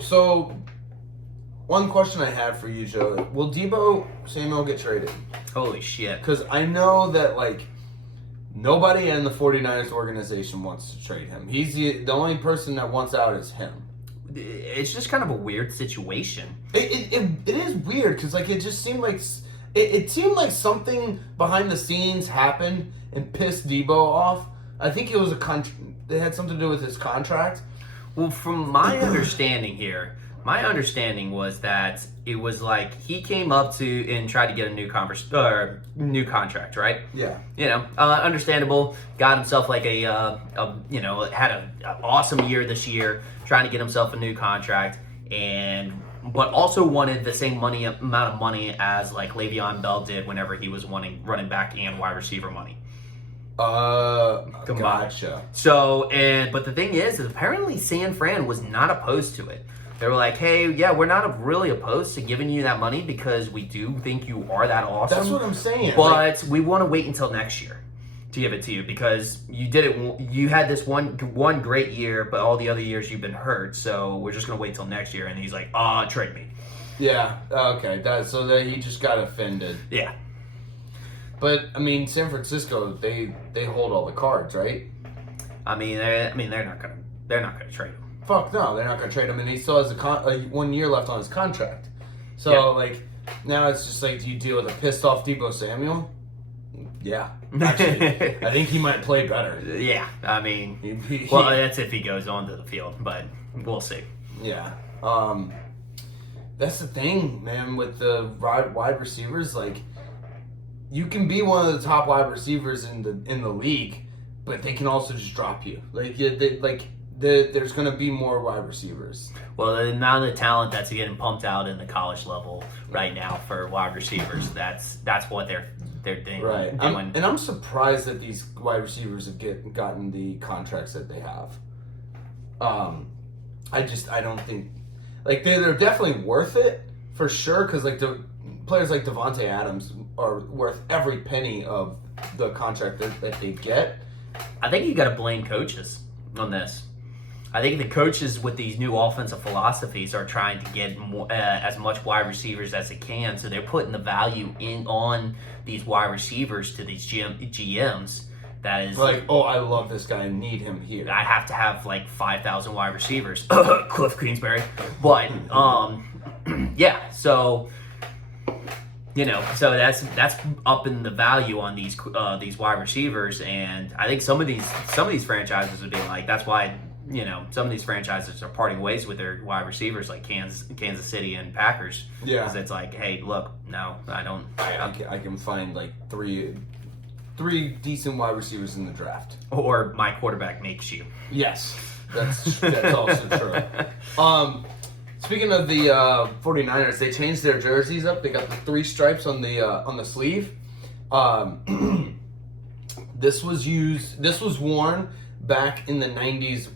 So one question I had for you, Joe. Will Debo Samuel get traded? Holy shit. Because I know that, like, nobody in the 49ers organization wants to trade him. He's the only person that wants out is him. It's just kind of a weird situation. It is weird because, like, it just seemed like it seemed like something behind the scenes happened and pissed Debo off. I think it was it had something to do with his contract. Well, from my understanding here, my understanding was that it was like he came up to and tried to get a new contract, right? Yeah. You know, understandable. Got himself like had an awesome year this year, trying to get himself a new contract, but also wanted the same amount of money as like Le'Veon Bell did whenever he was wanting running back and wide receiver money. Gotcha. So, but the thing is apparently San Fran was not opposed to it. They were like, hey, yeah, we're not really opposed to giving you that money because we do think you are that awesome. That's what I'm saying. But we want to wait until next year to give it to you because you did it. You had this one great year, but all the other years you've been hurt. So we're just going to wait till next year. And he's like, trade me. Yeah. Okay. So that he just got offended. Yeah. But I mean, San Francisco, they hold all the cards, right? I mean, they're not gonna trade him. Fuck no, they're not gonna trade him, and he still has 1 year left on his contract. So Yeah. like now it's just like, do you deal with a pissed off Debo Samuel? Yeah, actually, I think he might play better. Yeah, I mean, well, that's if he goes onto the field, but we'll see. Yeah, that's the thing, man. With the wide receivers, like, you can be one of the top wide receivers in the league, but they can also just drop you. There's going to be more wide receivers. Well, the amount of talent that's getting pumped out in the college level right now for wide receivers, that's what they're doing. Right. I'm surprised that these wide receivers have gotten the contracts that they have. I don't think, like, they're definitely worth it for sure, because like the players like Devontae Adams are worth every penny of the contract that they get. I think you got to blame coaches on this. I think the coaches with these new offensive philosophies are trying to get as much wide receivers as they can, so they're putting the value on these wide receivers to these GMs. That is like, oh, I love this guy, I need him here. I have to have like 5,000 wide receivers. Cliff Kingsbury. But yeah, so so that's upping the value on these wide receivers, and I think some of these franchises would be like, that's why some of these franchises are parting ways with their wide receivers, like Kansas City and Packers. Yeah, because it's like, hey, look, no, I don't. I can find like three decent wide receivers in the draft, or my quarterback makes you. Yes, that's also true. Speaking of the 49ers, they changed their jerseys up. They got the 3 stripes on the sleeve. This was worn back in the 90s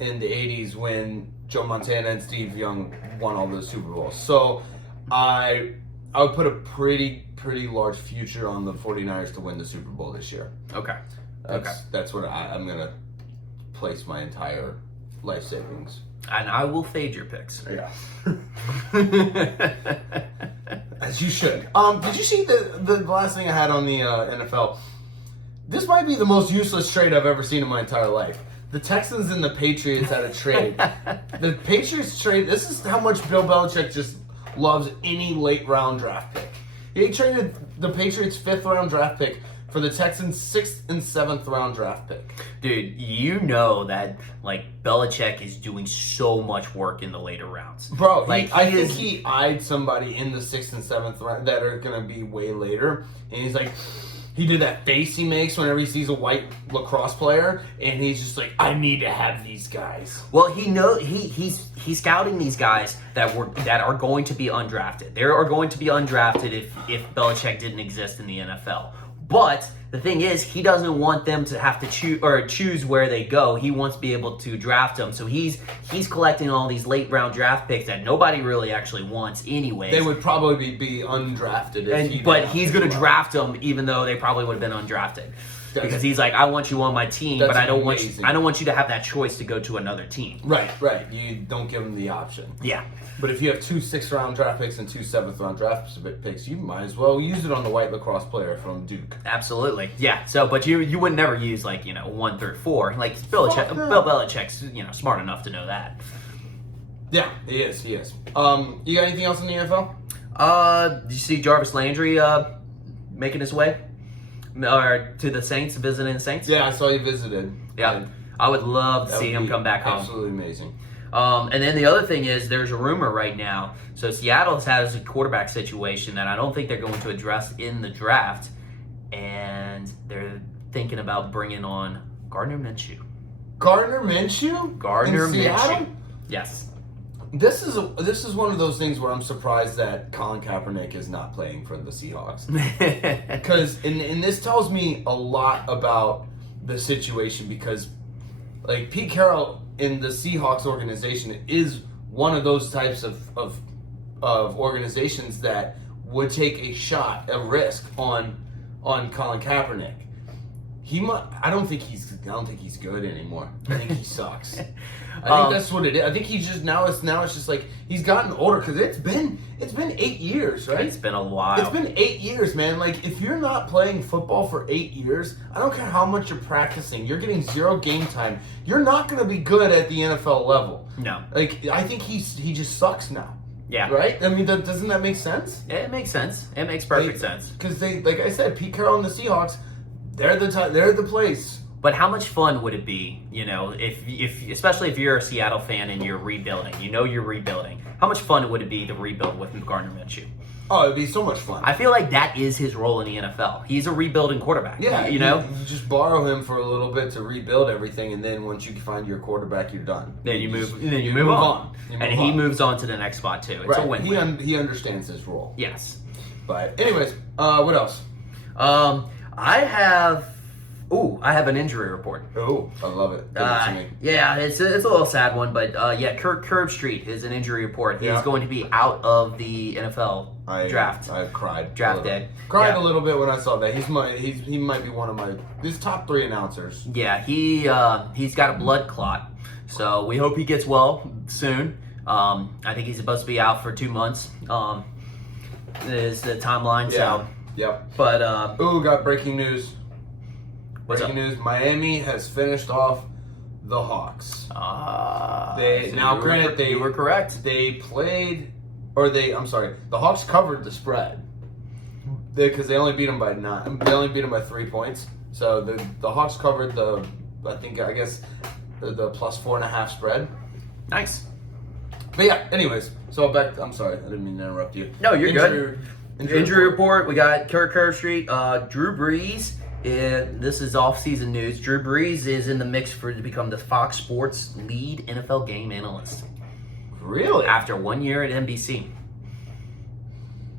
and the 80s when Joe Montana and Steve Young won all those Super Bowls. So I would put a pretty large future on the 49ers to win the Super Bowl this year. Okay. That's what I'm going to place my entire life savings. And I will fade your picks. Yeah. As you should. Did you see the last thing I had on the NFL? This might be the most useless trade I've ever seen in my entire life. The Texans and the Patriots had a trade. The Patriots trade, this is how much Bill Belichick just loves any late round draft pick. He traded the Patriots' 5th round draft pick for the Texans' 6th and 7th round draft pick. Dude, you know that like Belichick is doing so much work in the later rounds. Bro, like I think he eyed somebody in the 6th and 7th round that are going to be way later. And he's like, he did that face he makes whenever he sees a white lacrosse player, and he's just like, I need to have these guys. Well, he's scouting these guys that are going to be undrafted. They are going to be undrafted if Belichick didn't exist in the NFL. But the thing is, he doesn't want them to have to choose where they go. He wants to be able to draft them. So he's collecting all these late round draft picks that nobody really actually wants anyway. They would probably be undrafted. But he's going to draft them even though they probably would have been undrafted. because he's like, I want you on my team, but I don't want you to have that choice to go to another team. Right. You don't give him the option. Yeah. But if you have 2 6th-round draft picks and 2 7th-round draft picks, you might as well use it on the white lacrosse player from Duke. Absolutely, yeah. So, but you would never use 1 through 4. Like Bill Belichick's smart enough to know that. Yeah, he is. You got anything else in the NFL? Did you see Jarvis Landry making his way or to the Saints, visiting the Saints? Yeah, I saw you visited. Yeah, I would love to see him come back home. Absolutely amazing. And then the other thing is there's a rumor right now. So Seattle has a quarterback situation that I don't think they're going to address in the draft. And they're thinking about bringing on Gardner Minshew. Gardner Minshew? Gardner in Minshew. Seattle? Yes. This is one of those things where I'm surprised that Colin Kaepernick is not playing for the Seahawks. Because and this tells me a lot about the situation because like Pete Carroll in the Seahawks organization is one of those types of organizations that would take a shot, a risk on Colin Kaepernick. I don't think he's good anymore. I think he sucks. I think that's what it is. I think he's just now it's just like he's gotten older because it's been 8 years, right? It's been a while. It's been 8 years, man. Like if you're not playing football for 8 years, I don't care how much you're practicing. You're getting 0 game time. You're not going to be good at the NFL level. No. Like I think he just sucks now. Yeah. Right? I mean, doesn't that make sense? It makes sense. It makes perfect sense. Because they, like I said, Pete Carroll and the Seahawks, they're the place. But how much fun would it be, if especially if you're a Seattle fan and you're rebuilding, you're rebuilding. How much fun would it be to rebuild with Gardner Minshew? Oh, it'd be so much fun. I feel like that is his role in the NFL. He's a rebuilding quarterback. Yeah, you know? You just borrow him for a little bit to rebuild everything, and then once you find your quarterback, you're done. Then you move on. He moves on to the next spot too. It's a win-win. He understands his role. Yes. But anyways, what else? I have an injury report. Oh, I love it. Give it to me. Yeah, it's a little sad one, but Kirk Herbstreit is an injury report. He's going to be out of the NFL draft. I cried. Draft day. Cried a little bit when I saw that. He might be one of his top 3 announcers. Yeah, he's got a blood clot, so we hope he gets well soon. I think he's supposed to be out for 2 months. Is the timeline? Yeah. So. Yep. But got breaking news. Breaking news: Miami has finished off the Hawks. You were correct. They played, the Hawks covered the spread because they only beat them by 9. They only beat them by 3 points. So the Hawks covered the plus 4.5 spread. Nice. But yeah, anyways, so back. I'm sorry, I didn't mean to interrupt you. No, you're good. Injury report. We got Kirk Herbstreit, Drew Brees. This is off-season news. Drew Brees is in the mix to become the Fox Sports lead NFL game analyst. Really? After 1 year at NBC.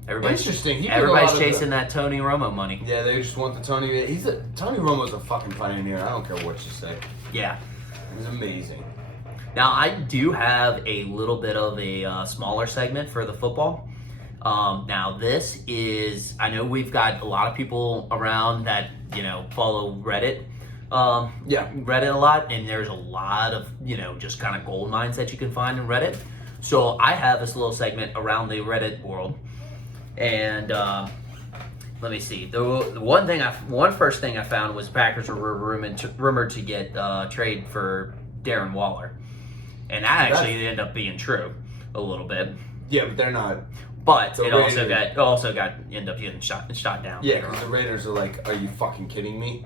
Interesting. Everybody's chasing that Tony Romo money. Yeah, they just want the Tony. Tony Romo's a fucking pioneer. I don't care what you say. Yeah. He's amazing. Now, I do have a little bit of a smaller segment for the football. Now this is, I know we've got a lot of people around that, follow Reddit. Reddit a lot, and there's a lot of, just kind of gold mines that you can find in Reddit. So I have this little segment around the Reddit world. And, let me see. The first thing I found was Packers were rumored to get trade for Darren Waller. And that actually ended up being true a little bit. Yeah, but they're not. But it also got ended up getting shot down. Yeah, because the Raiders are like, are you fucking kidding me?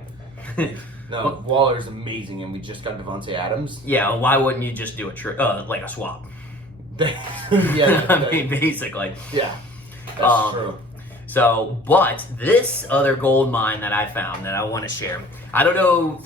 No, Waller's amazing, and we just got Devontae Adams. Yeah, why wouldn't you just do a swap? Yeah, I mean, basically. Yeah, that's true. So, but this other gold mine that I found that I want to share. I don't know.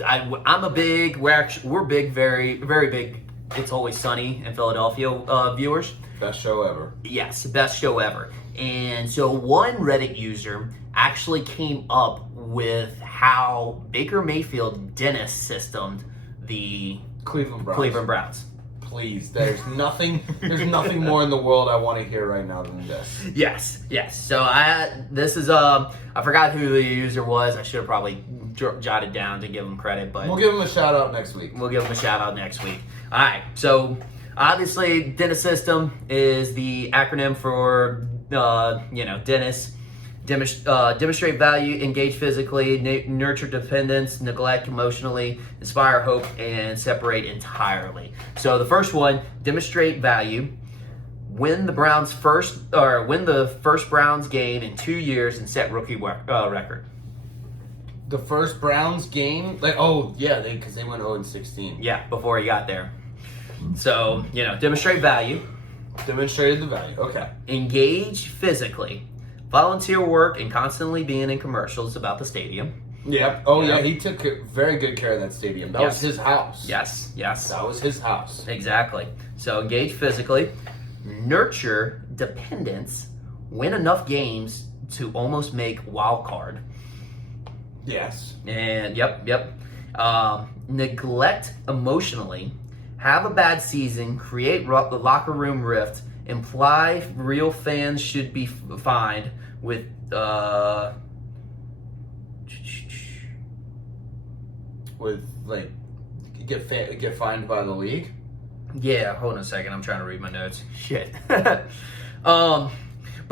We're big, very, very big. It's Always Sunny in Philadelphia viewers. Best show ever. Yes, best show ever. And so one Reddit user actually came up with how Baker Mayfield dentist systemed the Cleveland Browns. Please, there's nothing more in the world I want to hear right now than this. Yes. So I forgot who the user was. I should have probably jotted down to give him credit, but We'll give him a shout out next week. we'll give him a shout out next week. All right, so obviously, DINIS system is the acronym for DINIS. Demonstrate value, engage physically, nurture dependence, neglect emotionally, inspire hope, and separate entirely. So the first one, demonstrate value. Win the first Browns game in 2 years and set rookie record. The first Browns game, because they went 0-16. Yeah, before he got there. So demonstrate value. Demonstrated the value. Okay. Engage physically. Volunteer work and constantly being in commercials about the stadium. Yep. Oh, yeah. He took very good care of that stadium. That was his house. Yes. That was his house. Exactly. So engage physically. Nurture dependence. Win enough games to almost make wild card. Yes. And yep. Neglect emotionally. Have a bad season. Create the locker room rift. Imply real fans should be fined with get fined by the league. Yeah, hold on a second. I'm trying to read my notes. Shit. But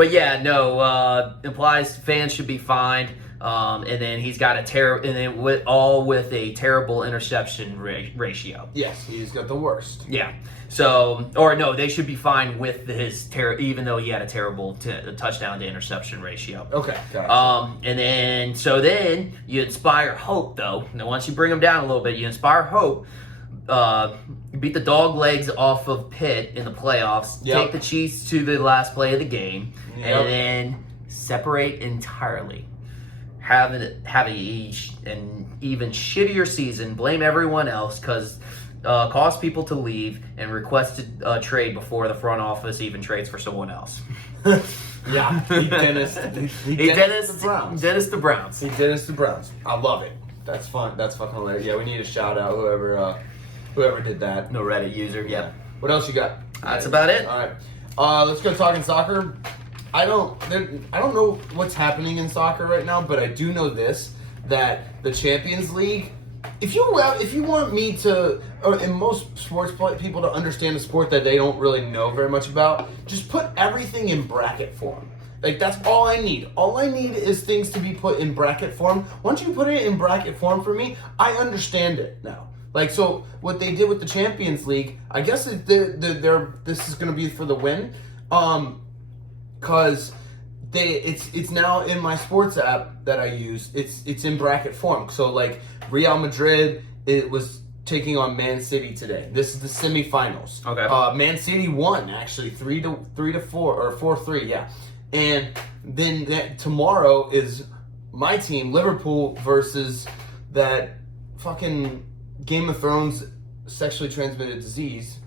yeah, no. Implies fans should be fined. And then he's got with a terrible interception ratio. Yes, he's got the worst. Yeah. So, or no, they should be fine with his even though he had a terrible touchdown to interception ratio. Okay. Gotcha. And then you inspire hope though. Now, once you bring him down a little bit, you inspire hope. Beat the dog legs off of Pitt in the playoffs. Yep. Take the Chiefs to the last play of the game, Yep. and then separate entirely. Have an even shittier season. Blame everyone else because cause people to leave and request a trade before the front office even trades for someone else. Yeah, he Dennis the Browns. Dennis the Browns. He Dennis the Browns. I love it. That's fun. That's fucking hilarious. Yeah, we need a shout out whoever did that. No Reddit user. Yep. What else you got? That's about it. All right. Let's go talking soccer. I don't know what's happening in soccer right now, but I do know this, that the Champions League, if you want me to, and most sports people to understand a sport that they don't really know very much about, just put everything in bracket form. Like, that's all I need. All I need is things to be put in bracket form. Once you put it in bracket form for me, I understand it now. Like, so what they did with the Champions League, I guess this is going to be for the win. Because it's now in my sports app that I use. It's in bracket form. So like Real Madrid, it was taking on Man City today. This is the semifinals. Okay. Man City won actually 3-4 or 4-3. Yeah. And then tomorrow is my team, Liverpool, versus that fucking Game of Thrones sexually transmitted disease.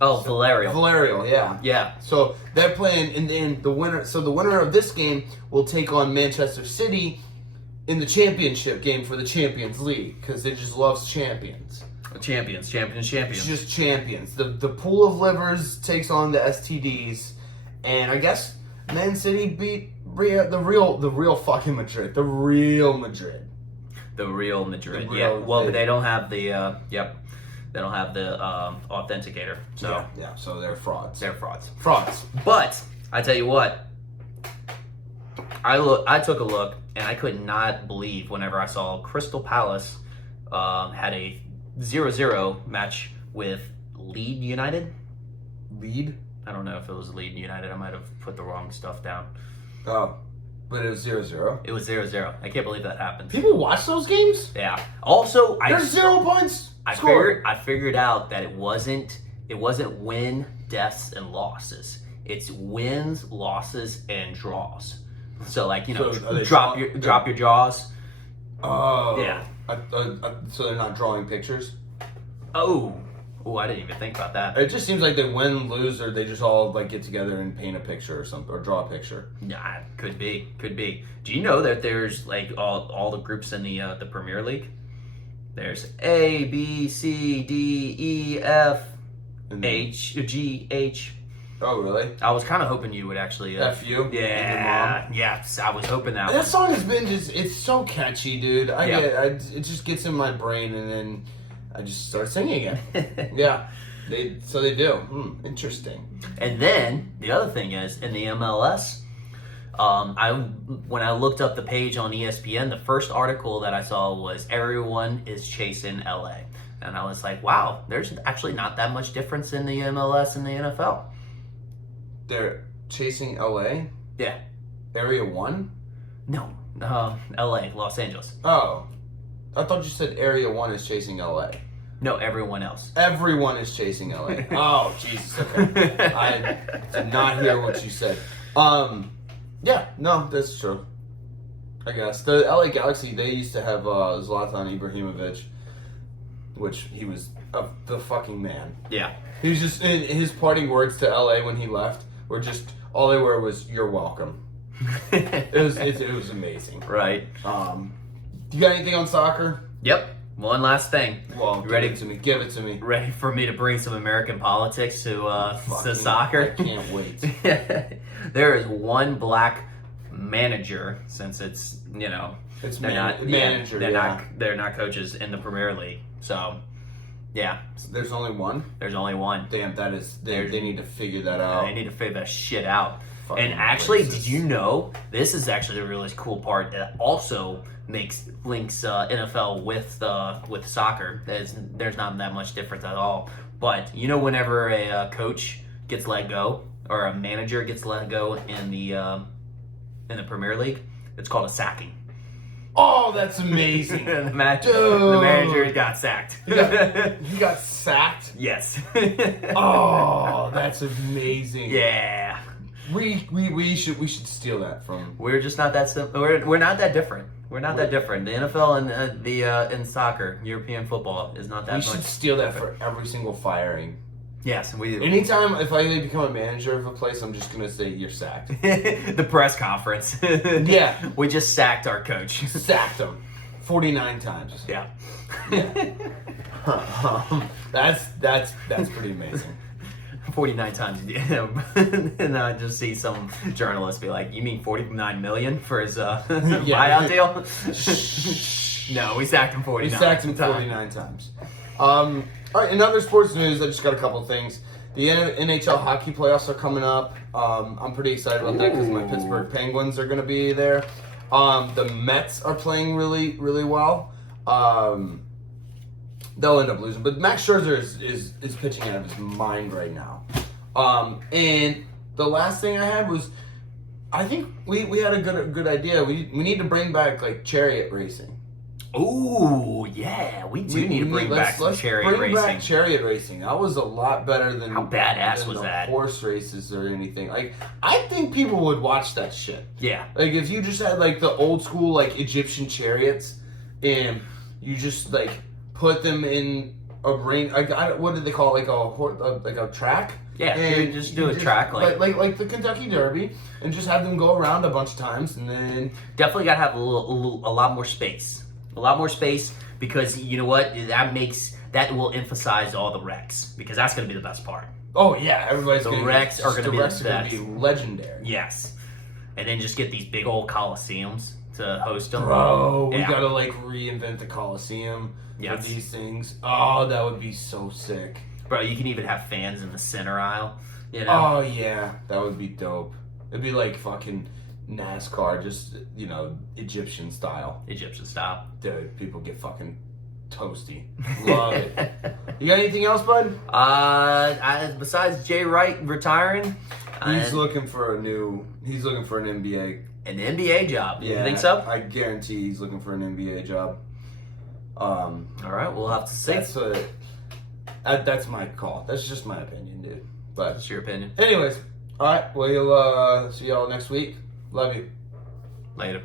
Oh, Valerial, yeah. Yeah. So they're playing, and then the winner of this game will take on Manchester City in the championship game for the Champions League, because it just loves champions. Champions. It's just champions. The pool of livers takes on the STDs, and I guess Man City beat the real fucking Madrid. The Real Madrid. Yeah. Well, but they don't have the They don't have the authenticator. So yeah. So they're frauds. Frauds. But I tell you what, I took a look and I could not believe whenever I saw Crystal Palace had a 0-0 match with Leeds United. Lead? I don't know if it was Leeds United. I might have put the wrong stuff down. Oh, but it was 0-0. It was 0-0. I can't believe that happened. People watch those games? Yeah. Also, there's 0 points. I figured out that it wasn't win, deaths, and losses. It's wins, losses, and draws. So like drop your jaws. Oh yeah. So they're not drawing pictures. Oh, I didn't even think about that. It just seems like they win, lose, or they just all like get together and paint a picture or something, or draw a picture. Yeah, could be. Do you know that there's like all the groups in the Premier League? There's A, B, C, D, E, F, H, G, H. Oh, really? I was kind of hoping you would actually. F you? Yeah. Yes, I was hoping that. That song has been it's so catchy, dude. Yeah. It just gets in my brain, and then I just start singing it. Yeah. They do. Interesting. And then the other thing is in the MLS, when I looked up the page on ESPN, the first article that I saw was everyone is chasing LA, and I was like, wow, there's actually not that much difference in the MLS and the NFL. They're chasing LA? Yeah. Area 1? No, LA, Los Angeles. Oh. I thought you said Area 1 is chasing LA. No, everyone else. Everyone is chasing LA. Oh, Jesus. Okay. I did not hear what you said. Yeah, no, that's true. I guess. The LA Galaxy, they used to have Zlatan Ibrahimovic, which he was the fucking man. Yeah. He was just, in his parting words to LA when he left were just, all they were was, "You're welcome." It was amazing. Right. You got anything on soccer? Yep. One last thing. Well, ready? Give it to me. Ready for me to bring some American politics to soccer? I can't wait. There is one black manager, since it's It's manager. yeah. They're not coaches in the Premier League. So yeah, There's only one? there's only one. Damn, that is... They need to figure that out. They need to figure that shit out. Fucking And actually, racist. did you know this is actually the really cool part that also links NFL with soccer? There's not that much difference at all. But whenever a coach gets let go or a manager gets let go in the Premier League, it's called a sacking. Oh, that's amazing. The manager got sacked. He got sacked? Yes. Oh, that's amazing. Yeah. We should steal that from... We're just not that simple. We're not that different. We're not that different. The NFL and in soccer, European football is not that We much. should steal that for every single firing. Yes, we do. Anytime if I become a manager of a place, I'm just gonna say you're sacked. The press conference. Yeah. We just sacked our coach. Sacked him 49 times. Yeah. That's pretty amazing. 49 times. And I just see some journalists be like, "You mean 49 million for his buyout deal?" No, we sacked him 49. We sacked him 49 times. All right, in other sports news, I just got a couple things. The NHL hockey playoffs are coming up. I'm pretty excited about that because my Pittsburgh Penguins are going to be there. The Mets are playing really, really well. They'll end up losing, but Max Scherzer is pitching out of his mind right now. And the last thing I had was, I think we had a good idea. We need to bring back like chariot racing. Oh yeah, we need to bring back some chariot racing. Bring back chariot racing. That was a lot better than how badass was that? Horse races or anything. Like I think people would watch that shit. Yeah. Like if you just had like the old school like Egyptian chariots, and you just like put them in a ring. What did they call it? Like a track? Yeah, and just do a track like the Kentucky Derby, and just have them go around a bunch of times, and then definitely gotta have a lot more space. A lot more space, because you know what? That will emphasize all the wrecks, because that's going to be the best part. Oh yeah, the wrecks are going to be the best. Gonna be legendary. Yes, and then just get these big old coliseums to host them. Bro, we gotta like reinvent the Coliseum for Yes. these things. Oh, that would be so sick. Bro, you can even have fans in the center aisle. Oh yeah, that would be dope. It'd be like fucking NASCAR, just Egyptian style. Dude, people get fucking toasty. Love it. You got anything else, bud? Besides Jay Wright retiring, he's looking for an NBA. An NBA job. Yeah, You think so? I guarantee he's looking for an NBA job. All right, we'll have to see. That's my call. That's just my opinion, dude. But That's your opinion. anyways, all right. We'll see y'all next week. Love you. Later.